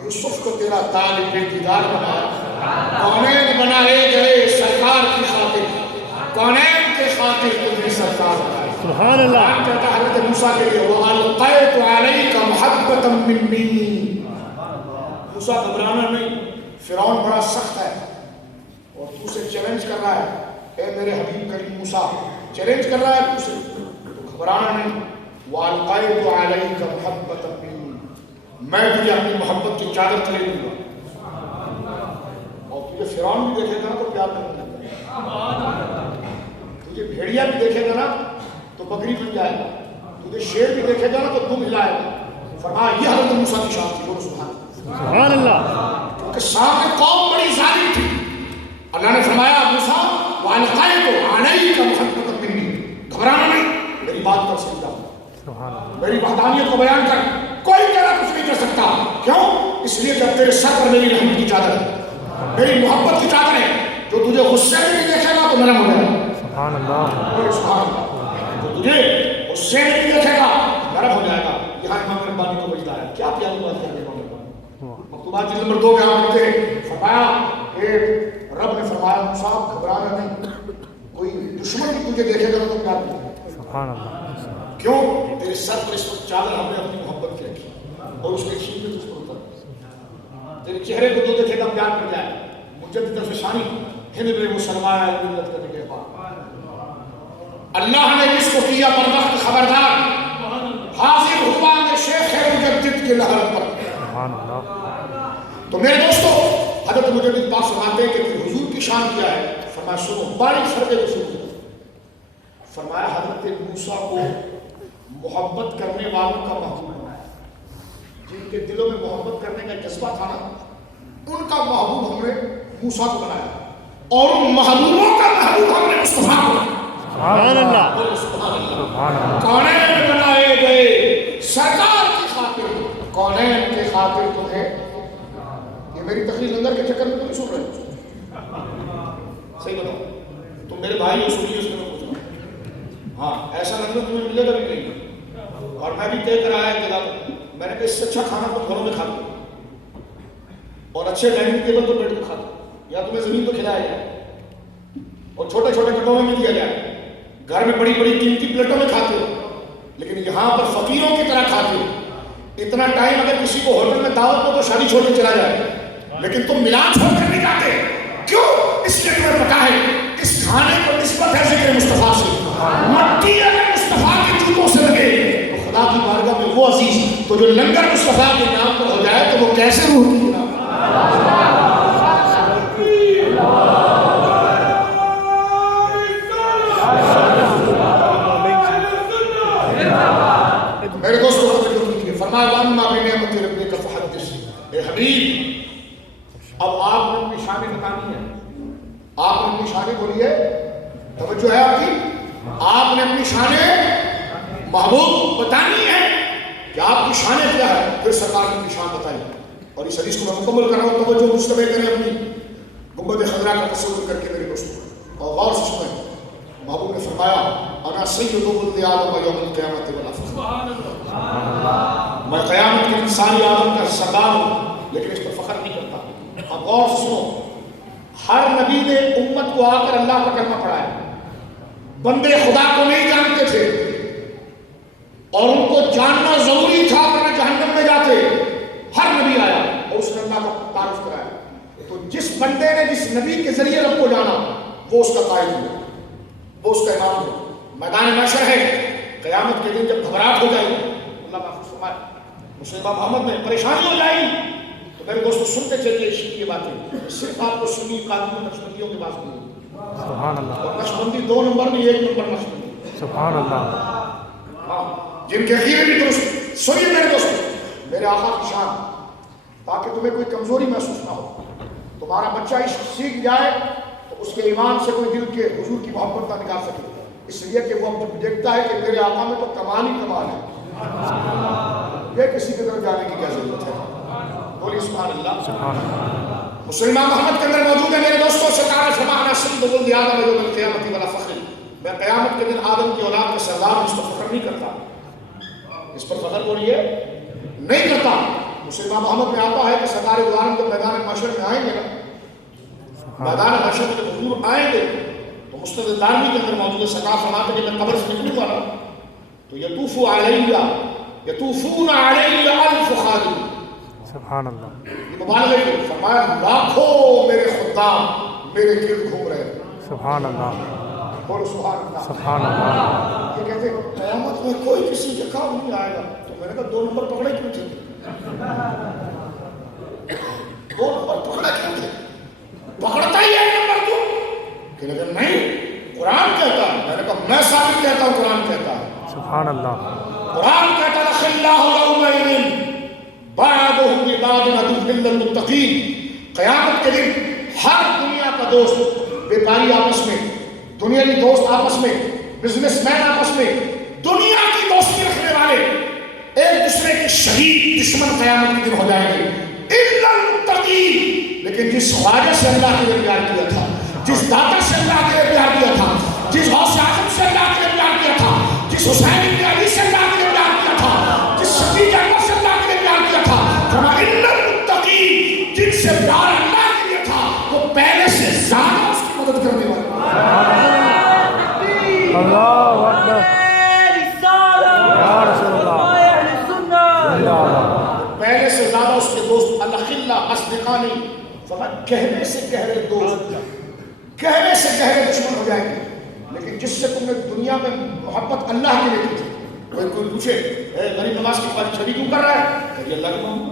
یوسف کو تیرا طالب دیدار بنایا. کونین بنائے گئے سرکار کی خاطر، کونین کے خاطر تجھے سرکار بنایا. سبحان اللہ. کہتا ہے حضرت موسیٰ کے لیے وَأَلْقَيْتُ عَلَيْكَ مَحَبَّةً مِّنِّي. موسیٰ گھبرانا نہیں، فرعون بڑا سخت ہے اور تو اسے چیلنج کر رہا ہے، اے میرے حبیب کریم موسیٰ چیلنج کر رہا ہے تو اسے، تو گھبرانا نہیں. وَأَلْقَيْتُ عَلَيْكَ مَحَبَّةً مِّنِّي، میں تجھے اپنی محبت کی چادر تلے دوں گا. اور تجھے فرعون بھی دیکھے گا تو پیار نہیں کرے گا، تجھے بھیڑیا بھی دیکھے گا نا تو بکری بن جائے گا، تجھے شیر بھی دیکھے گا نا تو دم ہلائے گا. فرمایا یہ حضرت موسیٰ کی شان تھی. بولو سبحان اللہ. سبحان اللہ. کیونکہ سامنے قوم بڑی ظالم تھی. اللہ نے فرمایا موسیٰ وَأَلْقَيْتُ عَلَيْكَ مَحَبَّةً مِّنِّي، گھبرانا نہیں، میری بات کر سکتا، سبحان اللہ. میری وحدانیت کو بیان کر، کوئی تیرا کچھ نہیں کر سکتا. کیوں؟ اس لیے کہ تیرے سر پر میری رحمت کی چادر ہے، میری محبت کی چادر ہے. جو تجھے غصے میں نہیں دیکھے گا تو نرم ہو جائے گا. سبحان اللہ. سبحان اللہ. جو تجھے غصے میں نہیں دیکھے گا نرم ہو جائے گا. یہاں امام ربانی کو بجتا ہے، کیا پیاری بات کر رہے ہیں. مکتوبات جلد نمبر 2 میں آپ لکھتے ہیں، فرمایا کہ رب نے فرمایا موسیٰ گھبرانا نہیں، کوئی دشمن بھی تجھے دیکھے گا تو پیار کرے. سبحان اللہ. کیوں؟ تیرے سر پر اس وقت چادر ہم نے اپنی محبت کی رکھی اور اس کے شیل میں تجھ پر اتر. تیرے چہرے کو تو دیکھے گا پیار کر جائے. مجدد الفشانی ہند میں مسلمان ملت کرنے کے بعد اللہ نے جس کو کیا بروقت خبردار، حاضر ہوا میں شیخ مجدد کے لہر پر۔ سبحان اللہ۔ تو میرے دوستو، حضرت مجدد پاک فرماتے ہیں کہ پھر حضور کی شان کیا ہے؟ فرمایا سنو، باری سردے کو سنو۔ فرمایا حضرت موسیٰ کو محبت کرنے والوں کا محبوب بنایا، جن کے دلوں میں محبت کرنے کا جذبہ تھا نا، ان کا محبوب ہم نے موسیٰ کو بنایا، اور ان محبوبوں کا محبوب ہم نے مصطفیٰ کو بنایا۔ سبحان اللہ۔ سبحان اللہ۔ سبحان اللہ۔ کونین بنائے گئے سرکار کی خاطر، کونین کے خاطر تمہیں، یہ میری تقریر اندر کے چکر میں تو نہیں سن رہے؟ صحیح بتاؤ، تم میرے بھائی ہو، سنیے اس میں میں پوچھ رہا ہوں۔ ہاں، ایسا نظر تمہیں ملے گا بھی نہیں، اور میں بھی طے کرایا کہ میں نے کہا اس سے اچھا کھانا تم گھروں میں کھاتے اور اچھے ڈائننگ ٹیبل پر بیٹھ کر کھاتے، یا تمہیں زمین پر کھلایا جائے اور چھوٹے چھوٹے کٹوروں میں دیا جائے، گھر میں بڑی بڑی قیمتی پلیٹوں میں کھاتے ہو، لیکن یہاں پر فقیروں کی طرح کھاتے ہو۔ اتنا ٹائم اگر کسی کو ہوٹل میں دعوت ہو تو شادی چھوڑ کے چلا جائے، لیکن تم ملان چھوڑ کر نہیں جاتے، کیوں؟ اس لیے تمہیں پتا ہے اس کھانے کو نسبت ہے ذکر مصطفیٰ سے، مٹی اگر مصطفیٰ کے جوتوں سے لگے تو خدا کی بارگاہ میں وہ عزیز، تو جو لنگر مصطفیٰ کے نام پر ہو جائے تو وہ کیسے روح کی نام۔ میرے دوستوں کو فرمایا وَأَمَّا بِنِعْمَةِ رَبِّكَ فَحَدِّثْ۔ اے حبیب، اب آپ نے اپنی شانیں بتانی ہے، آپ نے اپنی شانیں بولیے، توجہ ہے آپ کی، آپ نے اپنی شانیں محبوب بتانی ہے کہ آپ کی شانیں کیا ہے، پھر سرکار نے اپنی شان بتائی، اور اس حدیث کو میں مکمل کر رہا ہوں، توجہ مجتمع کریں اپنی گنبد خضرا کا تصور کر کے میرے دوستوں، اور غور سے سنیں۔ محبوب نے فرمایا انا سید ولد آدم یوم القیامت ولا فخر، میں قیامت کے انسانی آدم کا سردار ہوں، لیکن اس پر فخر نہیں کرتا۔ اب غور سے سنو، ہر نبی نے امت کو آ کر اللہ کا کلمہ پڑھایا، بندے خدا کو نہیں جانتے تھے اور ان کو جاننا ضروری تھا ورنہ جہنم میں جاتے۔ ہر نبی آیا اور اس نے اللہ کا تعارف کرایا، تو جس بندے نے جس نبی کے ذریعے رب کو جانا وہ اس کا قائد ہوا، وہ اس کا امام ہوا۔ میدان محشر ہے، قیامت کے دن جب گھبراہٹ ہو جائے گی، اللہ محفوظ فرمائے، مسلم محمد میں پریشانی ہو جائے گی، تو میرے دوستو سنتے چلیے عشق کی باتیں، صرف آپ کو سنی قادریوں نقشبندیوں کی بات نہیں، سبحان اللہ۔ اور نقشبندی 2 نمبر نہیں، 1 نمبر نقشبندی، سبحان اللہ۔ ہاں، جن کے عقیدے بھی درست۔ سنیے میرے دوستو، میرے آقا کی شان، تاکہ تمہیں کوئی کمزوری محسوس نہ ہو، تمہارا بچہ عشق سیکھ جائے تو اس کے ایمان سے کوئی دل کے حضور کی محبت نہ نکال سکے، اس لیے کہ وہ دیکھتا ہے کہ میرے آقا میں تو کمال ہی کمال ہے، یہ کسی کی طرف جانے کی کیا ضرورت ہے؟ بولیے سبحان اللہ۔ سبحان اللہ۔ مسلمان محمد کے اندر موجود ہے میرے دوستوں، سرکار فرمایا سید ولد آدم یوم القیامت ولا فخر، میں قیامت کے دن آدم کی اولاد کا سردار ہوں، اس پر فخر نہیں کرتا، اس پر فخر بولیے نہیں کرتا۔ مسلمان محمد میں آتا ہے کہ سرکار دو عالم جب میدان محشر میں آئیں گے نا، میدان محشر میں جب حضور آئیں گے تو مستند دارمی کے اندر موجود ہے، سرکار فرماتے ہیں کہ میں قبر سے نکلوں گا تو یطوف علیہ یطوفون علیہ الف خادم، سبحان اللہ۔ یہ مبالغہ ہے، فرمایا لاکھوں میرے خدام میرے گرد گھوم رہے ہیں، سبحان اللہ۔ بولو سبحان اللہ۔ سبحان اللہ۔ یہ کہتے ہیں قیامت میں کوئی کسی کے کام نہیں آئے گا، تو میں نے کہا 2 نمبر پکڑے کیوں تھے؟ 2 نمبر پکڑا کیوں تھے؟ پکڑتا ہی 1 نمبر تو کہ لیکن نہیں، قرآن کہتا ہے، میں نے کہا میں ثابت کہتا ہوں، قرآن کہتا ہے، سبحان اللہ۔ قرآن کہتا ہے لَخِلَّهُ يَوْمَئِذٍ بَعْضُهُمْ لِبَعْضٍ عَدُوٌّ إِلَّا الْمُتَّقِينَ۔ قیامت کے دن ہر دنیا کا دوست، بیکاری آپس میں، دنیاوی دوست آپس میں، بزنس مین آپس میں، دنیا کی دوستی رکھنے والے ایک دوسرے کے شدید دشمن قیامت کے دن ہو جائیں گے، إِلَّا الْمُتَّقِينَ، لیکن جس خواجہ سے اللہ کے لیے پیار کیا تھا، جس داتا سے اللہ کے لیے پیار کیا تھا، جس غوث اعظم سے اللہ کے لیے پیار کیا تھا، جس حسین بن علی سے اللہ کے لیے پیار کیا تھا، جس صدیق اکبر سے اللہ کے لیے پیار کیا تھا، فرمایا إِلَّا الْمُتَّقِينَ، جن سے پیار اللہ کے لیے تھا وہ پہلے سے زیادہ اس کی مدد کرنے والے۔ اللہ اکبر۔ یا رسول اللہ۔ پہلے سے زیادہ اس کے دوست الخلہ اصدقانی، فرمایا گہرے سے گہرے دوست، گہرے سے گہرے دشمن ہو جائیں گے، لیکن کہ جس سے تم نے دنیا میں محبت اللہ کی لیتی تھی. کوئی پوچھے غریب نواز کی چھوڑی کیوں کر رہا ہے؟ کہ اللہ کے محبوب.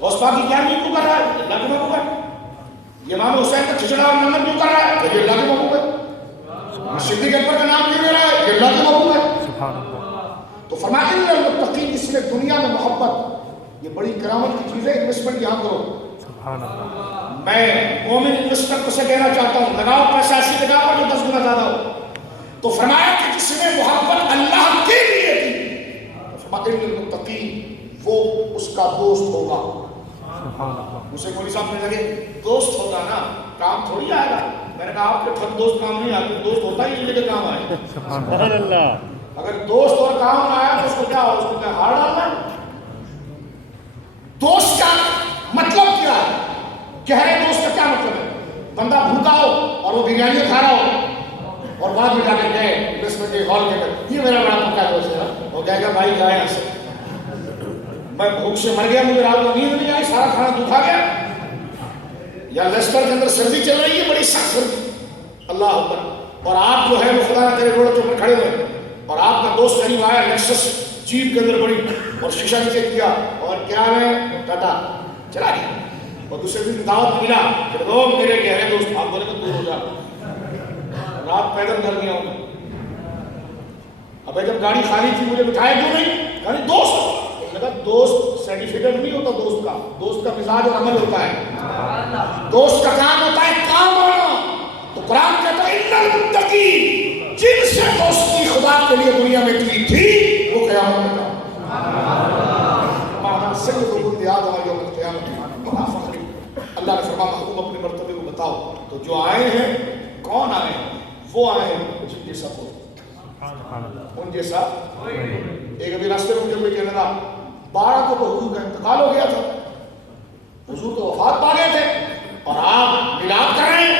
غوث پاک کی گیارہویں کیوں کر رہا ہے؟ اللہ کے محبوب ہے. امام حسین کا چھچڑا اور نمن کیوں کر رہا ہے؟ کہ اللہ کے محبوب ہے. صدیق اکبر کا نام کیوں لے رہا ہے؟ کہ اللہ کے محبوب ہے. تو فرمایا ان المتقین، اس لیے دنیا میں محبت یہ بڑی کرامت کی چیز ہے. انویسٹمنٹ یہاں کرو. میں مومن انویسٹر کو سے کہنا چاہتا ہوں لگاؤ پیسہ ایسی جگہ پر جو 10 گنا زیادہ ہو. تو فرمایا کہ جس نے محبت اللہ کے لیے تھی، فرمایا ان المتقین، وہ اس کا دوست ہوگا. مجھ سے مولوی صاحب نے لگے دوست ہوگا نا کام تھوڑی آئے گا. میں نے کہا آپ کے ٹھگ دوست کام نہیں آتے، دوست ہوتا ہی نہیں کہ کام آئے. سبحان اللہ. اگر دوست اور کام نہ آیا تو اس کو کیا ہو؟ اس کو کیا ہار ڈالنا ہے؟ دوست کا مطلب کیا ہے؟ گہرے دوست کا کیا مطلب ہے؟ بندہ بھوکا ہو اور وہ بریانی کھا رہا ہو اور بعد میں جا کے گئے انویسٹمنٹ کے ہال کے اندر، یہ میرا بڑا پکا دوست ہے. وہ کہے گا بھائی گئے یہاں سے، میں بھوک سے مر گیا، مجھے رات کو نیند نہیں آئی، سارا کھانا دکھا گیا. یا لیسٹر کے اندر سردی چل رہی ہے، بڑی سخت سردی، اللہ اکبر، اور آپ جو ہے وہ خدا نہ کرے روڈ کے اوپر کھڑے ہوئے اور آپ کا دوست قریب آیا لیکسس جیپ کے اندر بڑی اور شیشہ نیچے کیا اور کیا ہے ٹاٹا چلا گیا. اور دوسرے دن دعوت ملا کہ لوگ میرے گہرے دوست، آپ بولے تو دور ہو جا، رات پیدل کر گیا ہوں. اب جب گاڑی خالی تھی مجھے بٹھایا کیوں نہیں؟ گاڑی دوست لگا. دوست سرٹیفکیٹ نہیں ہوتا دوست کا، دوست کا مزاج اور عمل ہوتا ہے. دوست کا کام ہوتا ہے کام آنا. تو قرآن کہتا ہے ان المتقین، جن سے دوستی خدا کے لیے دنیا میں کی تھی وہ قیامت میں سید الخلد آدم یوم القیامت ولا فخر. اللہ نے فرمایا محبوب اپنے مرتبے کو بتاؤ. تو جو آئے ہیں کون آئے ہیں؟ وہ آئے ہیں جن جیسا کوئی، ان جیسا. ایک ابھی راستے میں مجھے کوئی کہنے لگا 12 کو تو حضور کا انتقال ہو گیا تھا، حضور تو وفات پا گئے تھے اور آپ ملاد کر رہے ہیں.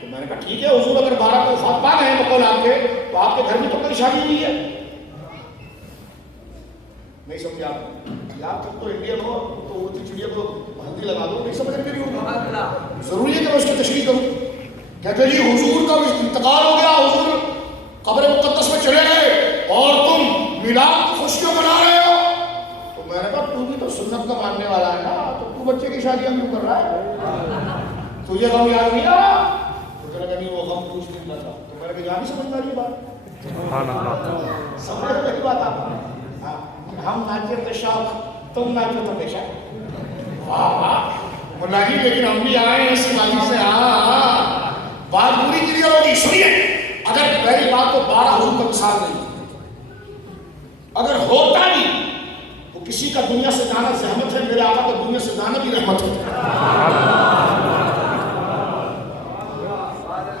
تو میں نے کہا ٹھیک ہے حضور اگر 12 کو وفات پا گئے ہیں بقول آپ کے، تو آپ کے گھر میں تو کوئی شادی ہوئی ہے. نہیں سمجھے آپ؟ آپ تو انڈین ہو تو اڑتی چڑیا کو ہلدی لگا دو، نہیں سمجھ میری اردو. ضروری ہے کہ میں اس کی تشریح کروں. کہتے جی حضور کا انتقال ہو گیا، حضور قبر مقدس میں چلے گئے اور تم میلاد کی خوشیاں منا رہے ہو. تو میں نے کہا تو بھی تو سنت کا ماننے والا ہے نا، تو بچے کی شادیاں کیوں کر رہا ہے؟ تجھے غم یاد نہیں آ رہا؟ تو کہنے لگا نہیں وہ غم پوچھ نہیں تھا. تو میں نے کہا یہاں نہیں سمجھ رہی یہ بات؟ سمجھ رہی بات آپ؟ ہم ناچے تو شوق، تم ناچو تو بے شک. واہ واہ ملا جی، لیکن ہم بھی آئے ہیں اس والی سے. ہاں بات پوری کلیئر ہوگی. سنیے، اگر پہلی بات تو 12 حضور کا مثال نہیں، اگر ہوتا نہیں تو کسی کا دنیا سے جانا زحمت ہے، میرے آقا کا دنیا سے جانا بھی رحمت ہے.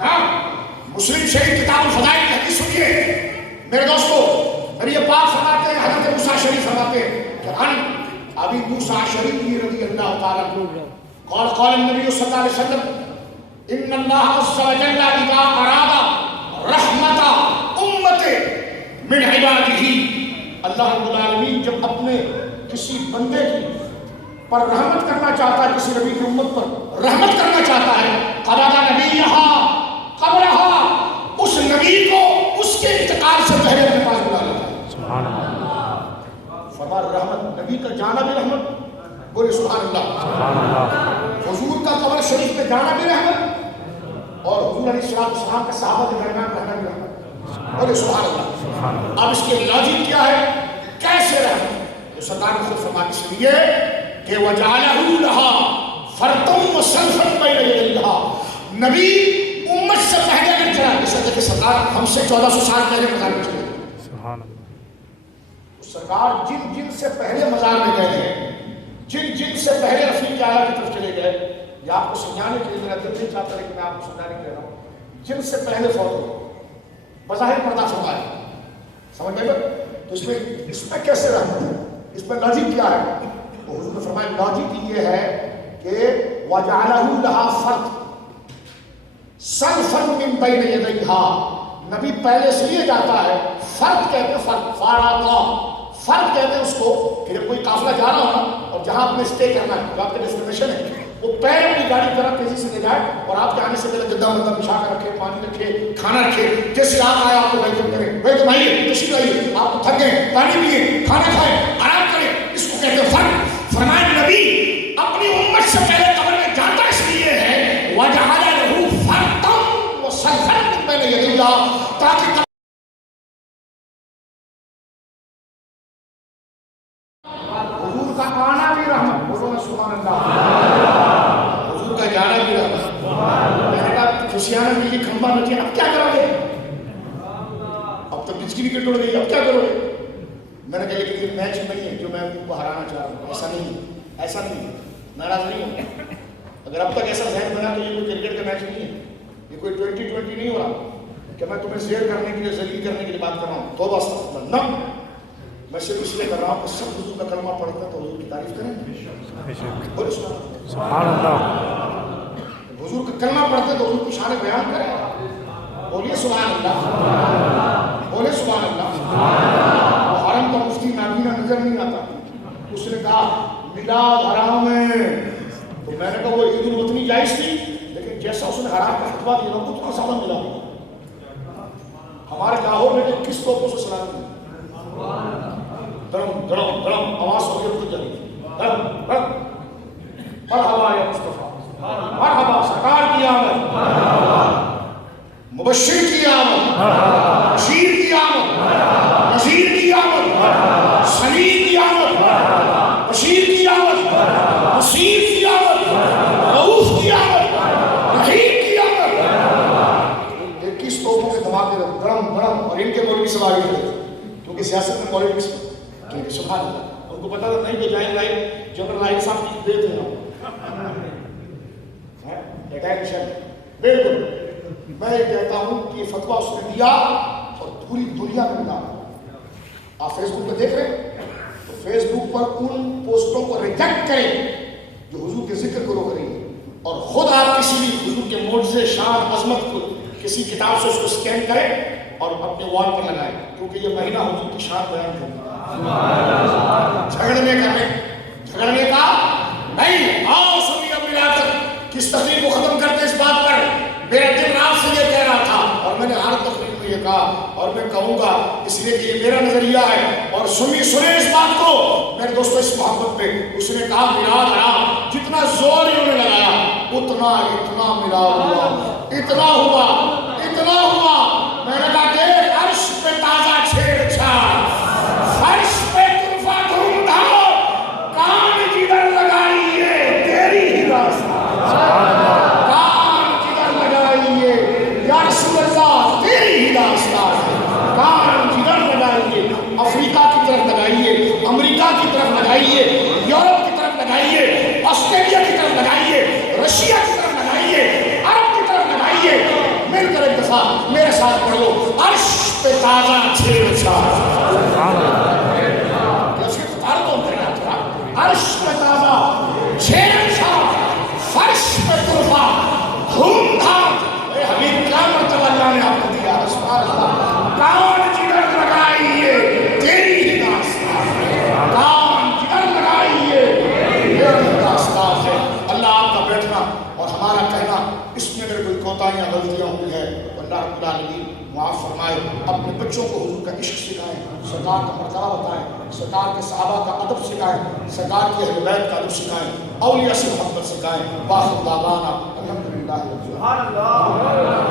ہاں مسلم شریف کتاب الفضائل کی حدیث سنیے میرے دوستو. نبی پاک فرماتے ہیں، حضرت موسیٰ شریف فرماتے ہیں کہ ان ابی موسیٰ شریف رضی اللہ تعالیٰ عنہ قال النبی صلی اللہ علیہ وسلم ان اللہ عز وجل اذا اراد رحمت امت من عبادہ، اللہ رب العالمین جب اپنے کسی بندے کی پر رحمت کرنا چاہتا ہے، کسی نبی کی امت پر رحمت کرنا چاہتا ہے، قبض نبیہا قبرہا، اس نبی کو اس کے انتقال سے پہلے اپنے پاس بلا لیتا ہے. فرمان رحمت، نبی کا جانا بھی رحمت. بولے سبحان اللہ. حضور کا قبر شریف میں جانا بھی رحمت اور حضور علیہ السلام کے صحابہ کے درمیان رہنا بھی رحمت. بولے سبحان اللہ. اب اس کے لاجک کیا ہے؟ کیسے رحمت؟ جو سرکار نے خود فرمایا اس لیے کہ وَجَعَلَهُ لَهَا فَرْتًا وَسَلْفًا بَيْنَ يَدَيْ اللَّهِ. نبی امت سے پہلے اگر چلا، جیسے کہ سرکار ہم سے 1400 سال پہلے مزار میں چلے، سرکار جن سے پہلے مزار میں گئے ہیں، جن سے پہلے رفیق اعلیٰ کی طرف چلے گئے، یا آپ کو سمجھانے کے لیے میرا دل نہیں چاہتا لیکن میں آپ کو سمجھانے کے لیے رہا ہوں، جن سے پہلے فوت ہو بظاہر پردہ فرمایا. سمجھ میں تو اس میں کیسے رہنا ہے؟ اس میں لاجک کیا ہے؟ تو حضور نے فرمایا لاجک یہ ہے کہ وَجَعَلَهُ لَهَا فَرْض سَلْفًا مِن بَيْنِ يَدَيْهَا. نبی پہلے اس لیے جاتا ہے، فرد کہتے ہیں، فرد کہتے ہیں اس کو کہ جب کوئی قافلہ جا رہا ہو نا اور جہاں آپ نے اسٹے کرنا ہے جو آپ کا ڈیسٹینیشن ہے وہ پیر اپنی گاڑی کی طرف تیزی سے لے جائے اور آپ کے آنے سے پہلے گدا مدہ بچھا کر رکھے، پانی رکھے، کھانا رکھے، جیسے آپ آئے آپ کو ویلکم کریں، ویلکم آئیے، تشریف لائیے، آپ کو تھک گئے، پانی پیئے، کھانا کھائیں، آرام کریں، اس کو کہتے ہیں فرق۔ فرمائے نبی اپنی امت سے پہلے قبر میں جاتا اس لیے ہے وَجَعَلَ لَهُ فَرْقًا وَسَلْفًا مِن بَيْنِ يَدَيْهِ، تاکہ حضور کا آنا بھی رحمت، بولو نا سبحان اللہ، حضور کا جانا بھی رحمت۔ میں نے کہا خوشیانہ کے لیے کھمبا رکھے، اب کیا کرو گے؟ اب تو بجلی بھی ٹوٹ گئی، اب کیا کرو گے؟ میں نے کہا لیکن یہ میچ نہیں ہے جو میں ان کو ہرانا چاہ رہا ہوں، ایسا نہیں، ایسا نہیں، ناراض نہیں ہوں۔ اگر اب تک ایسا ذہن بنا تو یہ کوئی کرکٹ کا میچ نہیں ہے، یہ کوئی 2020 نہیں ہو رہا کہ میں تمہیں زیر کرنے کے لیے، ذلیل کرنے کے لیے بات کر رہا ہوں۔ توبہ استغفر اللہ، نہ، میں صرف اس لیے کر رہا ہوں کہ سب حضور کا کلمہ پڑھتا تو حضور کی تعریف کریں، بولے سبحان اللہ، حضور کا کلمہ پڑھتے تو حضور کی شان بیان کریں، بولیے سبحان اللہ، بولے سبحان اللہ۔ حرم کا مفتی نابینا نظر نہیں آتا، اس نے کہا میلاد حرام ہے، تو میں نے کہا وہ عید الوطنی جائز تھی، لیکن جیسا اس نے حرام کا فتویٰ دیا اتنا زیادہ ملا۔ ہمارے لاہور میں نے کس توپوں سے سلام دی، درم درم درم آواز ہو گئی، جا رہی درم درم، مرحبا یا مصطفیٰ، مرحبا سرکار کی آمد، مبشر کی آمد، بشیر کی آمد، نذیر کی آمد، سلیم کی آمد، بشیر کی آمد، نصیر کی آمد، رؤوف کی آمد، رحیم کی آمد۔ 21 توپوں کے دھماکے درم درم، اور ان کے مولوی سب آگے تھے کیونکہ سیاست میں پالیٹکس کیونکہ سبحان اللہ ان کو پتا نہیں کہ جائن لائن جنرل لائن صاحب کی دے تھے بالکل۔ میں یہ کہتا ہوں کہ یہ فتویٰ اس نے دیا اور پوری دنیا میں ملا۔ آپ فیس بک پہ دیکھ رہے ہیں تو فیس بک پر ان پوسٹوں کو ریجیکٹ کریں جو حضور کے ذکر کو روک رہی ہے، اور خود آپ کسی بھی حضور کے معجزے، شان، عظمت کو کسی کتاب سے اس کو اسکین کریں اور اپنے وال پر لگائیں، کیونکہ یہ مہینہ حضور کی شان بیان کرتا ہے۔ جھگڑنے کا نہیں، آؤ سبھی اپنی عادت کس تقریب کو ختم کرتے اس بات پر میرا دل رات سے یہ کہہ رہا تھا، اور میں نے ہر تقریب میں یہ کہا اور میں کہوں گا، اس لیے کہ یہ میرا نظریہ ہے، اور سنیں اس بات کو میرے دوستو اس محبت پہ۔ اس نے کہا میلاد حرام، جتنا زور انہوں نے لگایا اتنا میلاد ہوا، اتنا ہوا، اتنا ہوا۔ میں نے کہا دیکھ عرش پہ تازہ چھیڑ چھاڑ، فرش پہ طرفہ دھوم دھام، کان جدھر لگائیے تیری ہی راستہ، کان جدھر لگائیے یا رسول اللہ تیری ہی راستہ، کان جدھر لگائیے، افریقہ کی طرف لگائیے، امریکہ کی طرف لگائیے، یورپ کی طرف لگائیے، آسٹریلیا کی طرف لگائیے، رشیا کی طرف لگائیے، عرب کی طرف لگائیے، مل کر ایک دفعہ میرے ساتھ پڑھ لو، عرش پہ تازہ چھیڑ چھاڑ، عرش پہ تازہ چھیڑ چھاڑ، فرش پہ طرفہ دھوم دھام۔ اے حبیب کیا مرتبہ اللہ نے آپ کو دیا، سبحان اللہ۔ کان جدھر لگائیے تیری ہی راستہ، کان جدھر لگائیے تیری ہی راستہ ہے۔ اللہ آپ کا بیٹھنا اور ہمارا کہنا اس میں اگر کوئی کوتاہیاں غلطیاں ہوئی ہے اللہ رب العالمین معاف فرمائے۔ اپنے بچوں کو حضور کا عشق سکھائیں، سرکار کا مرتبہ بتائیں، سرکار کے صحابہ کا ادب سکھائیں، سرکار کے اہل بیت کا ادب سکھائیں، اولیاء سے محبت سکھائیں۔ باخر دعوانا الحمدللہ رب العالمین۔